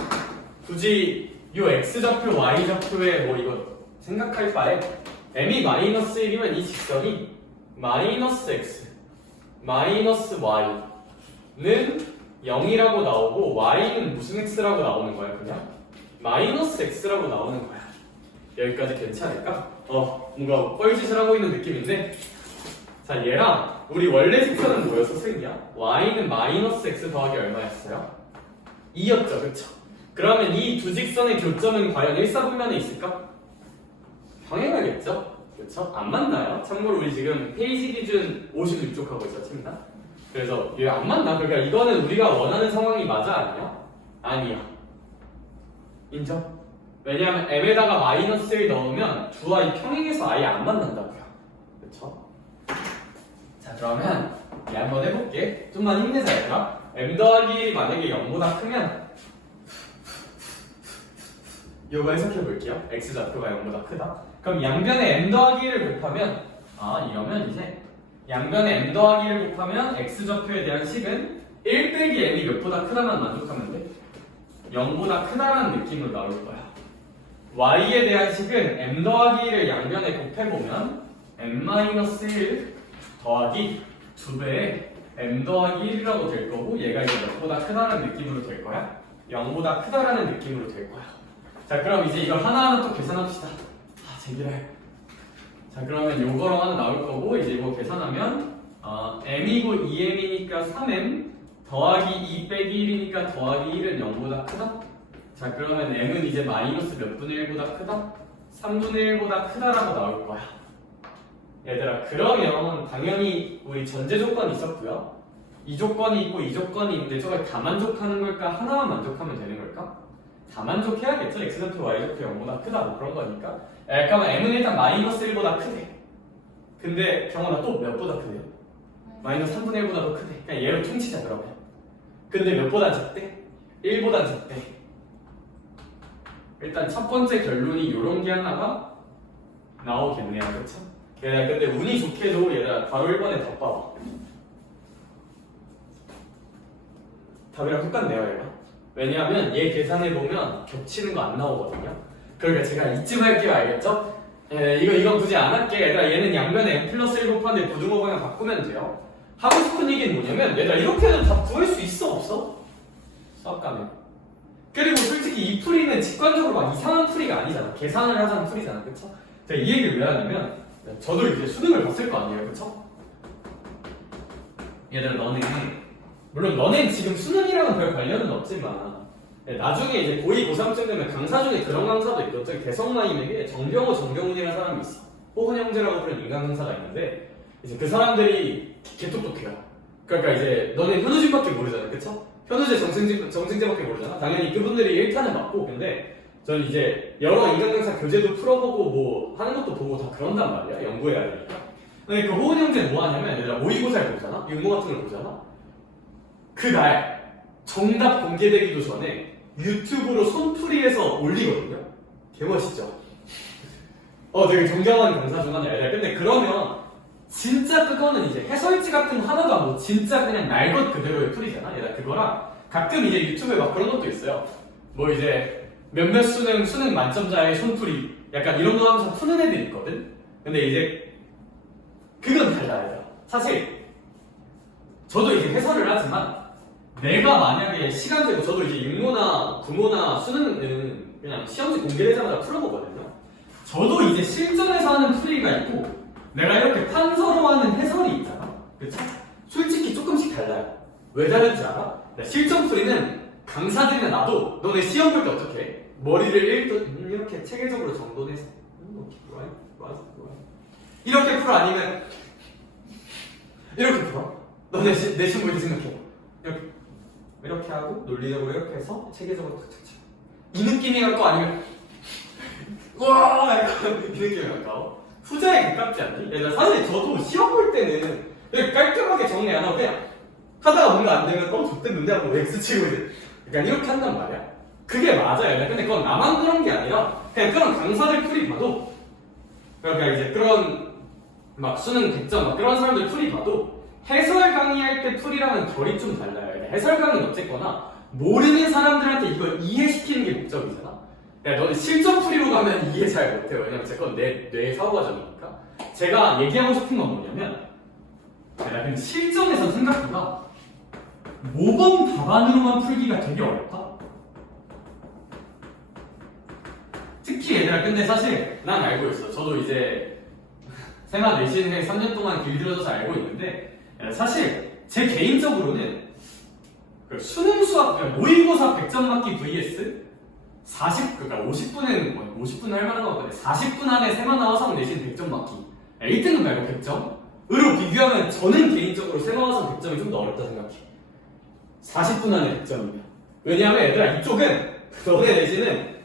굳이 이 x좌표, y좌표에 뭐 이거 생각할 바에 m이 마이너스 1이면 이 직선이 마이너스 x, 마이너스 y는 0이라고 나오고 y는 무슨 x라고 나오는 거야? 그냥 마이너스 x라고 나오는 거야. 여기까지 괜찮을까? 뭔가 뻘짓을 하고 있는 느낌인데 자 얘랑 우리 원래 직선은 뭐였어? 승이야? y는 마이너스 x 더하기 얼마였어요? 2였죠, 그쵸? 그러면 이 두 직선의 교점은 과연 일사분면에 있을까? 당연하겠죠? 그쵸? 안 맞나요? 참고로 우리 지금 페이지 기준 56쪽 하고 있었습니다. 그래서 이거 안 맞나? 그러니까 이거는 우리가 원하는 상황이 맞아 아니야? 아니야. 인정? 왜냐하면 m에다가 마이너스 1 넣으면 두 아이 평행해서 아예 안 만난다고요. 그쵸? 자 그러면 얘 한번 해볼게. 좀만 힘내자 얘들아. m 더하기 1이 만약에 0보다 크면 요거 해석해 볼게요. x좌표가 0보다 크다. 그럼 양변에 m 더하기 1을 곱하면 이러면 이제 양변에 m 더하기 1을 곱하면 x좌표에 대한 식은 1 빼기 m이 몇보다 크다만 만족하면 돼. 0보다 크다라는 느낌으로 나올 거야. y에 대한 식은 m 더하기 1을 양변에 곱해보면 m-1 더하기 2배의 m 더하기 1이라고 될 거고 얘가 이제 몇보다 크다는 느낌으로 될 거야. 0보다 크다라는 느낌으로 될 거야. 자 그럼 이제 이걸 하나하나 또 계산합시다. 제기랄. 자 그러면 요거랑 하나 나올 거고 이제 이거 계산하면 m이고 2m이니까 3m 더하기 2 빼기 1이니까 더하기 1은 0보다 크다? 자 그러면 m은 이제 마이너스 몇 분의 1보다 크다? 3분의 1보다 크다라고 나올 거야. 얘들아 그러면 당연히 우리 전제 조건이 있었고요. 이 조건이 있고 이 조건이 있는데 저걸 다 만족하는 걸까? 하나만 만족하면 되는 걸까? 다 만족해야겠죠. x좌표 y좌표 0보다 크다 뭐 그런 거니까. 잠깐만 m은 일단 마이너스 1보다 크대. 근데 경원아 또 몇보다 크대요? 마이너스 3분의 1보다 더 크대. 그냥 얘를 퉁치자 그러면. 근데 몇보다 작대? 1보다 작대. 일단 첫 번째 결론이 이런 게 하나가 나오겠네요. 그쵸? 얘들아 근데 운이 좋게도 얘들아 바로 1번에 덧봐봐. 답이랑 똑같네요 얘가. 왜냐하면 얘 계산해보면 겹치는 거 안 나오거든요. 그러니까 제가 이쯤 할게요. 알겠죠? 이건 굳이 안 할게. 얘들아 얘는 양면에 m 플러스 1 곱하는데 부등호 방향 바꾸면 돼요. 하고 싶은 얘기는 뭐냐면 얘들아 이렇게 해도 다 구할 수 있어 없어? 수학 가면. 그리고 솔직히 이 풀이는 직관적으로 막 이상한 풀이가 아니잖아. 계산을 하자는 풀이잖아. 그쵸? 제가 이 얘기를 왜 하냐면 저도 이제 수능을 봤을 거 아니에요. 그쵸? 얘들아 너네 물론 너넨 지금 수능이랑은 별 관련은 없지만 나중에 이제 고2, 고3쯤 되면 강사 중에 그런 강사도 있고 저기 대성마임에게 정병호, 정병훈이라는 사람이 있어. 호훈 형제라고 부르는 인간 강사가 있는데 이제 그 사람들이 개똑똑해요. 그러니까 이제 너네 현우진밖에 모르잖아. 그쵸? 현우제 정승재밖에 모르잖아. 당연히 그분들이 1탄을 맞고 근데 저는 이제 여러 인간 강사 교재도 풀어보고 뭐 하는 것도 보고 다 그런단 말이야. 연구해야 되니까. 근데 그 호훈 형제는 뭐 하냐면 얘들아 모의고사를 보잖아. 육모 같은 걸 보잖아. 그날 정답 공개되기도 전에 유튜브로 손풀이해서 올리거든요. 개멋있죠? 되게 존경하는 강사 중 하나야. 근데 그러면 진짜 그거는 이제 해설지 같은 거 하나도 안 보고 진짜 그냥 날 것 그대로의 풀이잖아. 얘가 그거랑 가끔 이제 유튜브에 막 그런 것도 있어요. 뭐 이제 몇몇 수능 만점자의 손풀이 약간 이런 거 하면서 푸는 애들 있거든. 근데 이제 그건 달라요. 사실 저도 이제 해설을 하지만 내가 만약에 시간 되고 저도 이제 육모나 구모나 수능은 그냥 시험지 공개되자마자 풀어보거든요. 저도 이제 실전에서 하는 풀이가 있고 내가 이렇게 판서로 하는 해설이 있잖아. 그쵸? 솔직히 조금씩 달라요. 왜 다른지 알아? 실전 풀이는 강사들이나 나도 너네 시험 볼 때 어떻게 해? 머리를 이렇게 체계적으로 정돈해서 이렇게 풀어 아니면 이렇게 풀어? 너네 시험 볼 때 생각해. 이렇게 하고 논리적으로 이렇게 해서 체계적으로 탁탁탁 이 느낌이 갈거 아니면 우와 약간 이 느낌이 갈까? 후자에 가깝지 않니? 얘들아 사실 저도 시험 볼 때는 이렇게 깔끔하게 정리 안 하고 그냥 하다가 뭔가 안 되면 좋댔는데 하고 X 치고 이제 약간 이렇게 한단 말이야. 그게 맞아요. 근데 그건 나만 그런 게 아니라 그냥 그런 강사들 풀이 봐도 그러니까 이제 그런 막 수능 100점 막 그런 사람들 풀이 봐도 해설 강의할 때 풀이랑은 결이 좀 달라요. 해설 강의는 어쨌거나 모르는 사람들한테 이걸 이해시키는 게 목적이잖아. 너는 실전 풀이로 가면 이해 잘 못해요. 왜냐면 제건 뇌 사고 과정이니까. 제가 얘기하고 싶은 건 뭐냐면 근데 실전에서 생각보다 모범 답안으로만 풀기가 되게 어렵다. 특히 얘들아 근데 사실 난 알고 있어. 저도 이제 생활 내신을 3년 동안 길들여져서 알고 있는데 사실 제 개인적으로는 수능 수학, 그러니까 모의고사 100점 맞기 vs 그러니까 50분 할 만한 거 같은데 40분 안에 세마나와성 내신 100점 맞기 1등은 말고 100점으로 비교하면 저는 개인적으로 세마나와성 100점이 좀 더 어렵다 생각해. 40분 안에 100점이면. 왜냐하면 얘들아 이쪽은 너네 내신은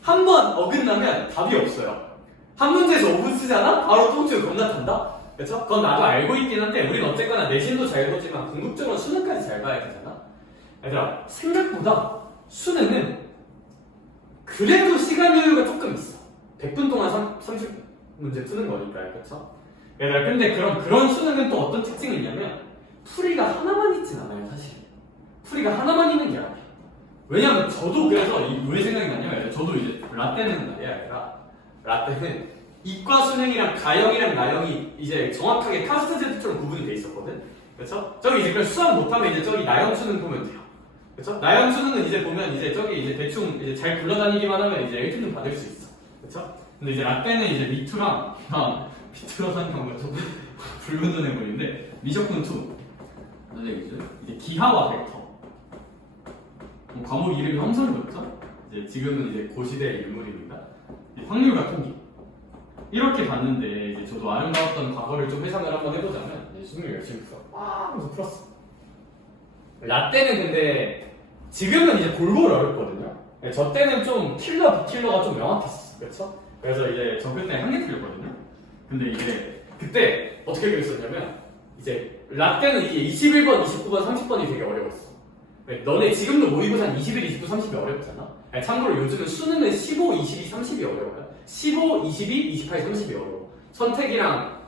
한 번 어긋나면 답이 없어요. 한 문제에서 5분 쓰잖아? 바로 통증 겁나 탄다? 그쵸? 그건 나도 알고 있긴 한데 우리는 어쨌거나 내신도 잘 보지만 궁극적으로 수능까지 잘 봐야 되잖아. 얘들아 생각보다 수능은 그래도 시간 여유가 조금 있어. 100분 동안 30문제 푸는 거니까요, 그렇죠? 근데 그런 수능은 또 어떤 특징이 있냐면 풀이가 하나만 있진 않아요, 사실. 풀이가 하나만 있는 게 아니에요. 왜냐면 저도 그래서 왜 생각이 나냐면 저도 이제 라떼는 말이야, 라떼는 이과 수능이랑 가형이랑 나형이 이제 정확하게 카스트 제도처럼 구분이 돼 있었거든. 그렇죠? 저기 이제 그냥 수학 못하면 이제 저기 나형 수능 보면 돼요. 그렇죠? 나형 수능은 이제 보면 이제 저기 이제 대충 이제 잘 굴러다니기만 하면 이제 1등급 받을 수 있어. 그렇죠? 근데 이제 라떼는 이제 미투랑 미투랑 하는 건가 좀 불분전해 보이는데 미적분 2 선생님이죠? 이제 기하와 벡터 과목 이름이 형성이었죠? 이제 지금은 이제 고시대 인물입니다. 확률과 통계 이렇게 봤는데 이제 저도 아름다웠던 과거를 좀 회상을 한번 해보자면 이제 수능을 열심히 하면서 풀었어. 라떼는 근데 지금은 이제 골고루 어렵거든요. 저 때는 좀 킬러 비킬러가 좀 명확했어, 그렇죠? 그래서 이제 전교 때 한 개 틀렸거든요. 근데 이제 그때 어떻게 그랬었냐면 이제 라떼는 이제 21번, 29번, 30번이 되게 어려웠어. 너네 지금도 모의고사 21, 29, 30이 어렵잖아. 참고로 요즘은 수능은 15, 22, 30이 어려워요. 15, 22, 28, 30이 어려워. 선택이랑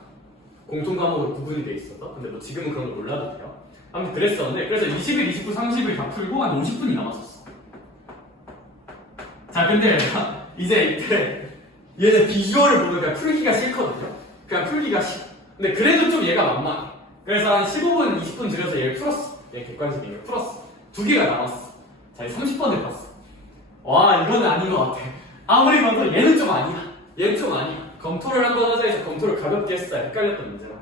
공통 과목으로 구분이 돼 있어서. 근데 뭐 지금은 그런 거 몰라도 돼요. 아무튼 그랬었는데 그래서 21, 29, 30을 다 풀고 한 50분이 남았었어. 자, 근데 이제 얘는 비주얼을 보면 그냥 풀기가 싫거든요. 그냥 풀기가 싫어. 근데 그래도 좀 얘가 만만해. 그래서 한 15분, 20분 들여서 얘를 풀었어. 얘 객관식을 풀었어. 2개가 남았어. 자, 30번을 봤어. 와, 이거는 아닌 것 같아. 아무리 봐도 얘는 좀 아니야. 얘는 좀 아니야. 검토를 한번 하자 해서 검토를 가볍게 했어. 헷갈렸던 문제라.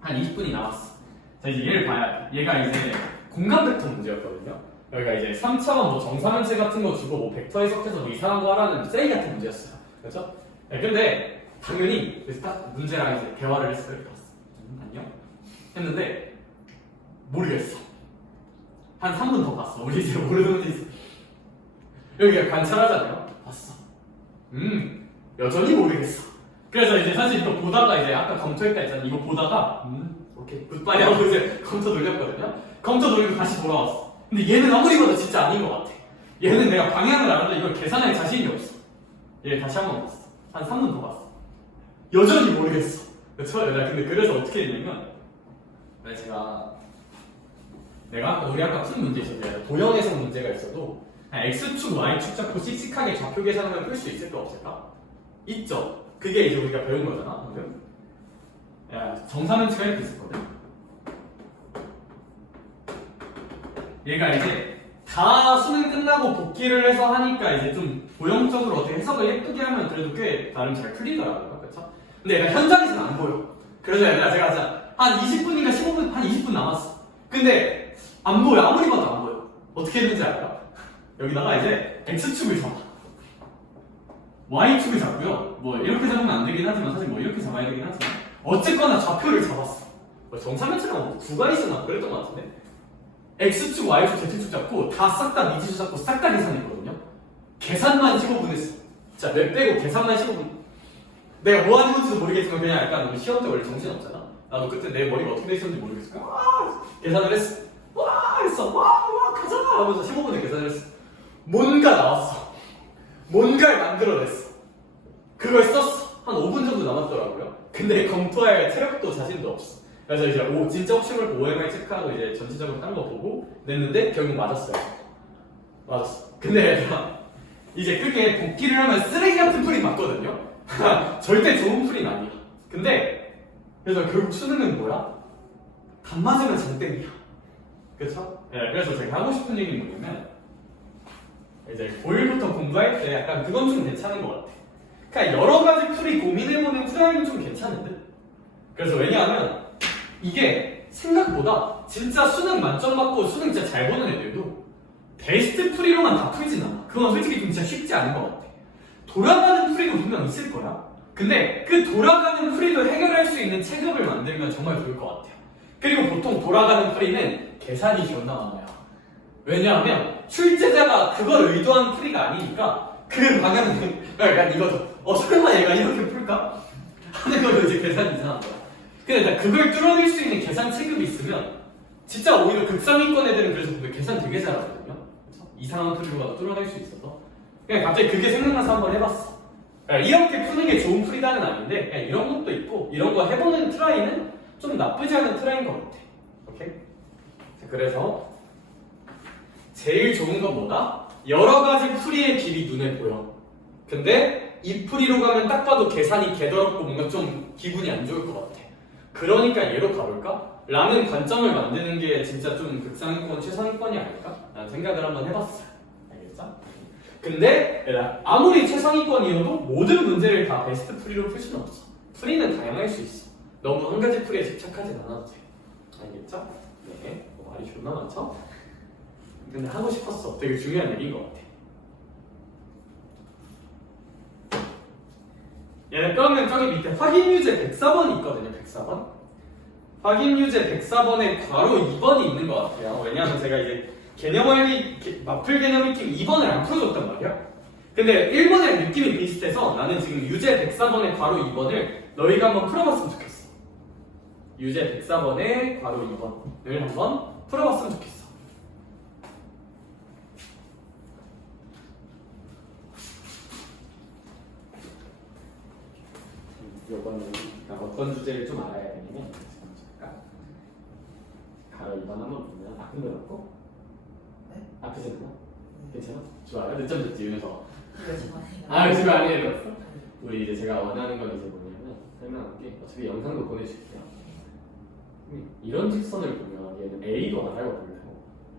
한 20분이 남았어. 자, 이제 얘를 봐야 돼. 얘가 이제 공간 벡터 문제였거든요. 여기가 이제 3차원 뭐 정사면체 같은 거 주고 뭐 벡터 해석해서 뭐 이상한 거 하라는 쓰레기 같은 문제였어요. 그렇죠? 네, 근데 당연히 그래서 딱 문제랑 이제 대화를 했어요. 안녕? 했는데 모르겠어. 한 3분 더 봤어. 우리 이제 모르는 문제 있어. 여기가 관찰하잖아요. 봤어. 여전히 모르겠어. 그래서 이제 사실 이거 보다가 이제 아까 검토했다 했잖아. 이거 보다가 오케이 굿바이 하고 이제 검토 돌렸거든요. 검토 돌리고 다시 돌아왔어. 근데 얘는 아무리 봐도 진짜 아닌 것 같아. 얘는 내가 방향을 알아도 이걸 계산할 자신이 없어. 얘 다시 한 번 봤어. 한 3분 더 봤어. 여전히 모르겠어. 그렇죠? 근데 그래서 어떻게 했냐면 내가 우리 아까 푼 문제 있었잖아요. 도형 해석 문제가 있어도 X축, Y축 잡고 씩씩하게 좌표 계산하면 풀 수 있을까 없을까? 있죠. 그게 이제 우리가 배운 거잖아. 방금. 정사면체가 이렇게 있었거든. 얘가 이제 다 수능 끝나고 복귀를 해서 하니까 이제 좀 도형적으로 어떻게 해석을 예쁘게 하면 그래도 꽤 나름 잘 풀리더라고요. 그렇죠? 근데 얘가 현장에서는 안 보여. 그래서 제가 진짜 한 20분인가 15분, 한 20분 남았어. 근데 안 보여. 아무리 봐도 안 보여. 어떻게 했는지 알아요? 여기다가 이제 X축을 잡아. Y축을 잡고요. 뭐 이렇게 잡으면 안 되긴 하지만 사실 뭐 이렇게 잡아야 되긴 하지만 어쨌거나 좌표를 잡았어. 정사면체랑 뭐 구간이잖아. 그랬던 것 같은데. X축, Y축, Z축 잡고 다 싹 다 미지수 잡고 싹 다 계산했거든요. 계산만 15분 했어. 자, 맵 빼고 계산만 15분. 내가 뭐 하는 건지도 모르겠지만 그냥 약간 시험 때 원래 정신 없잖아. 나도 그때 내 머리가 어떻게 돼 있었는지 모르겠어. 계산을 했어. 했어. 가자 하면서 15분에 계산을 했어. 뭔가 나왔어. 뭔가를 만들어냈어. 그걸 썼어. 한 5분 정도 남았더라고요. 근데 검토할 체력도 자신도 없어. 그래서 이제 진짜 혹시 모르고 OMR 체크하고 이제 전체적으로 딴 거 보고 냈는데 결국 맞았어요. 맞았어. 근데 이제 그게 복귀를 하면 쓰레기 같은 풀이 맞거든요. 절대 좋은 풀이 아니야. 근데 그래서 결국 수능은 뭐야? 간 맞으면 장땡이야. 그렇죠? 네, 그래서 제가 하고 싶은 얘기는 뭐냐면 이제 고1부터 공부할 때 약간 그건 좀 괜찮은 것 같아. 그러니까 여러 가지 풀이 고민해보는 프라임은 좀 괜찮은데. 그래서 왜냐하면 이게 생각보다 진짜 수능 만점 받고 수능 진짜 잘 보는 애들도 베스트 풀이로만 다 풀진 않아. 그건 솔직히 좀 진짜 쉽지 않은 것 같아. 돌아가는 풀이도 분명 있을 거야. 근데 그 돌아가는 풀이도 해결할 수 있는 체급을 만들면 정말 좋을 것 같아요. 그리고 보통 돌아가는 풀이는 계산이 존나 많아요. 왜냐하면 출제자가 그걸 의도한 풀이가 아니니까 그 방향은 약간 이거죠. 설마 얘가 이렇게 풀까? 하는 걸로 이제 계산이 이상한 거야. 근데 그걸 뚫어낼 수 있는 계산 체급이 있으면 진짜 오히려 극상위권 애들은 그래서 보면 계산 되게 잘하거든요. 그렇죠? 이상한 풀이로 가도 뚫어낼 수 있어서 그냥 갑자기 그게 생각나서 한번 해봤어. 그러니까 이렇게 푸는 게 좋은 풀이다는 아닌데 그냥 이런 것도 있고 이런 거 해보는 트라이는 좀 나쁘지 않은 트라이인 것 같아. 오케이? 자, 그래서 제일 좋은 건 뭐다? 여러 가지 풀이의 길이 눈에 보여. 근데 이 풀이로 가면 딱 봐도 계산이 개더럽고 뭔가 좀 기분이 안 좋을 것 같아. 그러니까 얘로 가볼까? 라는 관점을 만드는 게 진짜 좀 극상위권, 최상위권이 아닐까? 라는 생각을 한번 해봤어요. 알겠죠? 근데 아무리 최상위권이어도 모든 문제를 다 베스트 풀이로 풀 수는 없어. 풀이는 다양할 수 있어. 너무 한 가지 풀이에 집착하진 않아도 돼. 알겠죠? 네. 말이 존나 많죠? 근데 하고 싶었어. 되게 중요한 얘기인 것 같아. 얘는 그러면 저기 밑에 확인유제 104번이 있거든요. 104번. 확인유제 104번에 괄호 2번이 있는 것 같아요. 왜냐하면 제가 이제 마플 개념 익힘 2번을 안 풀어줬단 말이야. 근데 1번의 느낌이 비슷해서 나는 지금 유제 104번의 괄호 2번을 너희가 한번 풀어봤으면 좋겠어. 유제 104번의 괄호 2번을 한번 풀어봤으면 좋겠어. 이거는 어떤 주제를 좀 알아야 되냐면 가로 2번 한번 보면 아픈 거 같고 네? 아프지 않나? 괜찮아? 좋아요. 늦잠 잤지 이러면서 이거 집안에 아 지금 아니에요. 우리 이제 제가 원하는 건 이제 뭐냐면 설명할게. 어차피 영상도 보내줄게요. 이런 직선을 보면 얘는 A도 알아요?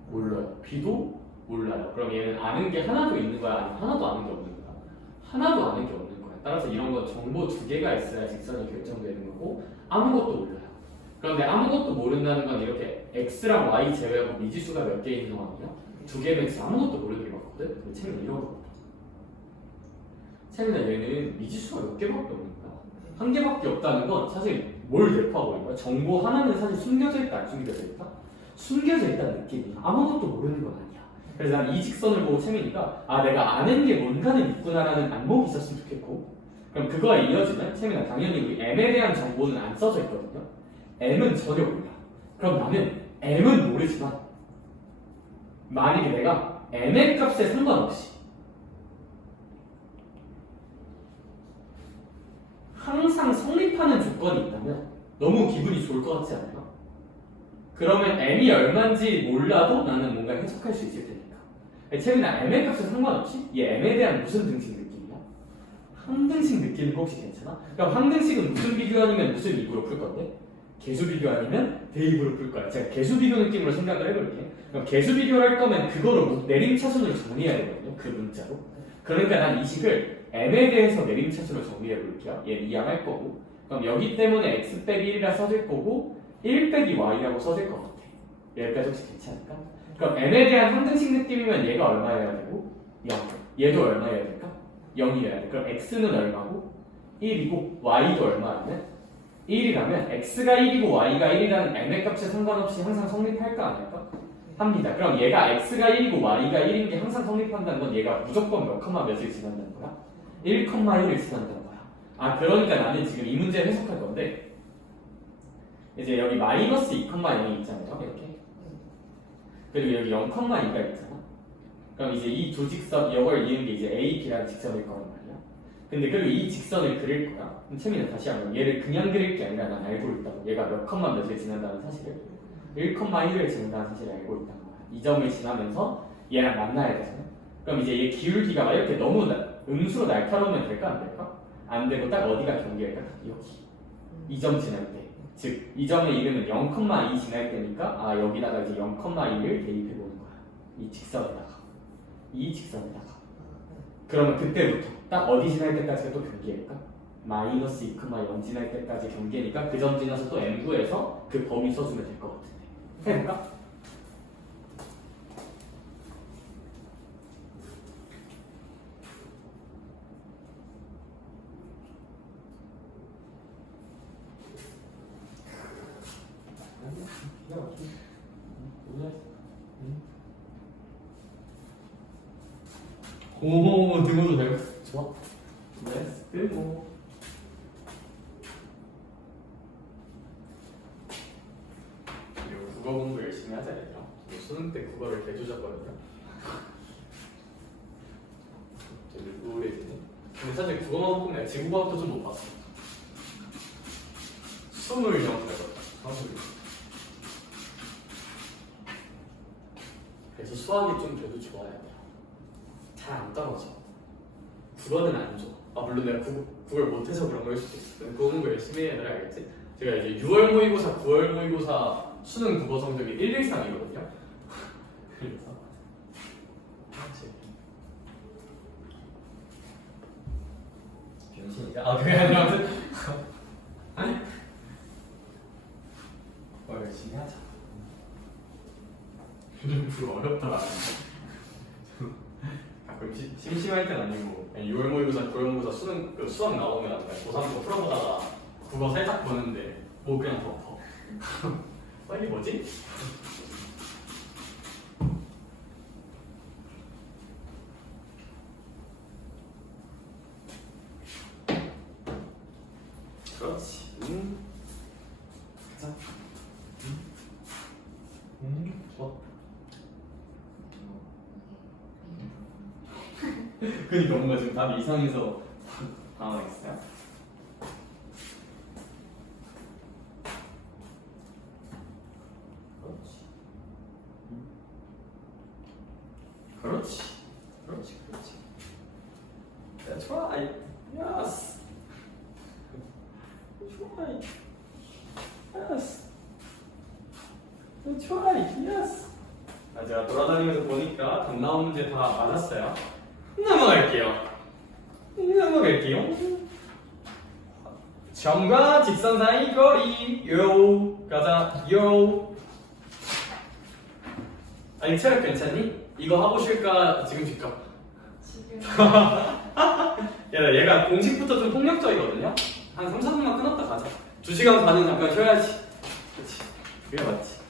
몰라요. B도 몰라요. 그럼 얘는 아는 게 하나도 있는 거야? 아니면 하나도 아는 게 없는 거야? 하나도 아는 게 없는 거야. 따라서 이런 건 정보 두 개가 있어야 직선이 결정되는 거고 아무것도 몰라요. 그런데 아무것도 모른다는 건 이렇게 X랑 Y 제외하고 미지수가 몇 개 있는 상황이야? 두 개면 X 아무것도 모르는 게 맞거든? 근데 채민아 이런 거 같아. 채민아 얘는 미지수가 몇 개밖에 없는 거야. 한 개밖에 없다는 건 사실 뭘 대표하고 있는 거야? 정보 하나는 사실 숨겨져 있다 안 숨겨져 있다? 숨겨져 있다는 느낌이야. 아무것도 모르는 건 아니야. 그래서 난 이 직선을 보고 채민이가 아 내가 아는 게 뭔가는 있구나라는 안목이 있었으면 좋겠고 그럼 그거에 이어지면 채민아 당연히 우리 M에 대한 정보는 안 써져 있거든요. M은 전혀 몰라. 그럼 나는 M은 모르지만 만약에 내가 M의 값에 상관없이 항상 성립하는 조건이 있다면 너무 기분이 좋을 것 같지 않아요? 그러면 M이 얼마인지 몰라도 나는 뭔가 해석할 수 있을 테니까. 채민아 M의 값에 상관없이 얘 M에 대한 무슨 등식 느낌이야? 항등식 느낌인 거 혹시 괜찮아? 그럼 항등식은 무슨 비교 아니면 무슨 이구로 풀 건데? 개수 비교 아니면 대입으로 풀 거야. 제가 개수 비교 느낌으로 생각을 해볼게. 그럼 개수 비교를 할 거면 그거를 내림차순으로 정리해야 되거든요. 그 문자로. 그러니까 난 이 식을 M에 대해서 내림차순으로 정리해 볼게요. 얘는 이항할 거고. 그럼 여기 때문에 x 빼기 1이라 써질 거고 1 빼기 y라고 써질 것 같아. 여기까지 혹시 괜찮을까? 그럼 M에 대한 항등식 느낌이면 얘가 얼마여야 되고 0. 얘도 얼마여야 될까? 0이어야 돼. 그럼 x는 얼마고? 1이고 y도 얼마냐면 1이라면 x가 1이고 y가 1이라는 M의 값에 상관없이 항상 성립할까 안 할까? 합니다. 그럼 얘가 x가 1이고 y가 1인 게 항상 성립한다는 건 얘가 무조건 몇 컴마 몇을 지난다는 거야? 1,1을 지난다는 거야. 아 그러니까 나는 지금 이 문제를 해석할 건데 이제 여기 마이너스 2,0이 있잖아요. 이렇게. 그리고 여기 0,2가 있잖아. 그럼 이제 이 두 직선 이걸 이은 게 이제 A, B라는 직선일 거란 말이야. 근데 그리고 이 직선을 그릴 거야. 그럼 채민은 다시 한번 얘를 그냥 그릴 게 아니라 난 알고 있다고. 얘가 몇 컴마 몇을 지난다는 사실을 1,1을 지난다는 사실을 알고 있다는 거야. 이 점을 지나면서 얘랑 만나야 되잖아. 그럼 이제 얘 기울기가 막 이렇게 너무 음수로 날카로우면 될까 안 될까? 안 되고 딱 어디가 경계할까? 여기. 이 점 지날 때. 즉, 이 점의 이름은 0,2 지날 때니까 아 여기다가 이제 0,2를 대입해 보는 거야. 이 직선에다가. 이 직선에다가. 그러면 그때부터 딱 어디 지날 때까지가 또 경계일까? 마이너스 2,0 지날 때까지 경계니까 그 점 지나서 또 M9에서 그 범위 써주면 될 것 같은데. 해볼까? 오, 등호도 잘 좋아. 네, 뭐. 국어 공부 열심히 하잖아요. 수능 때 국어를 개조졌거든요. 국어만 보면 지구과학도 좀 못 봤어. 숨을 영역해서 그래서 수학이 좀 그래도 좋아야 돼. 잘 안 떨어져. 국어는 안 좋아. 아 물론 내가 국어를 못해서 그런 걸 수도 있어. 근데 공부 열심히 해야 돼, 알겠지? 제가 이제 6월 모의고사, 9월 모의고사 수능 국어 성적이 1, 1상이거든요. 그래서 변신이다. 아 그게 아니라 열심히 하자. 그거 어렵더라. 가끔 심심할 땐 아니고 6월 모의고사, 9월 모의고사 수능 그 수학 나오면 고3 거 풀어보다가 국어 살짝 보는데 뭐 그냥 덮어. 이게 뭐지? 그렇지. 가자. 좋아. 그니까 뭔가 지금 답이 이상해서 당황했어요. 그렇지. 그렇지. 그렇지. That's right. Yes. That's right. Yes. That's right. Yes. 아, 제가 돌아다니면서 보니까 답 나온 문제 다 맞았어요. 넘어갈게요. 점과 직선 사이 거리 요 가자 요. 아니 체력 괜찮니? 이거 하고 쉴까 지금 쉴까? 지금 야 얘가 공식부터 좀 폭력적이거든요. 한 3, 4분만 끊었다 가자. 2시간 반은 잠깐 쉬어야지. 그렇지. 그게 맞지.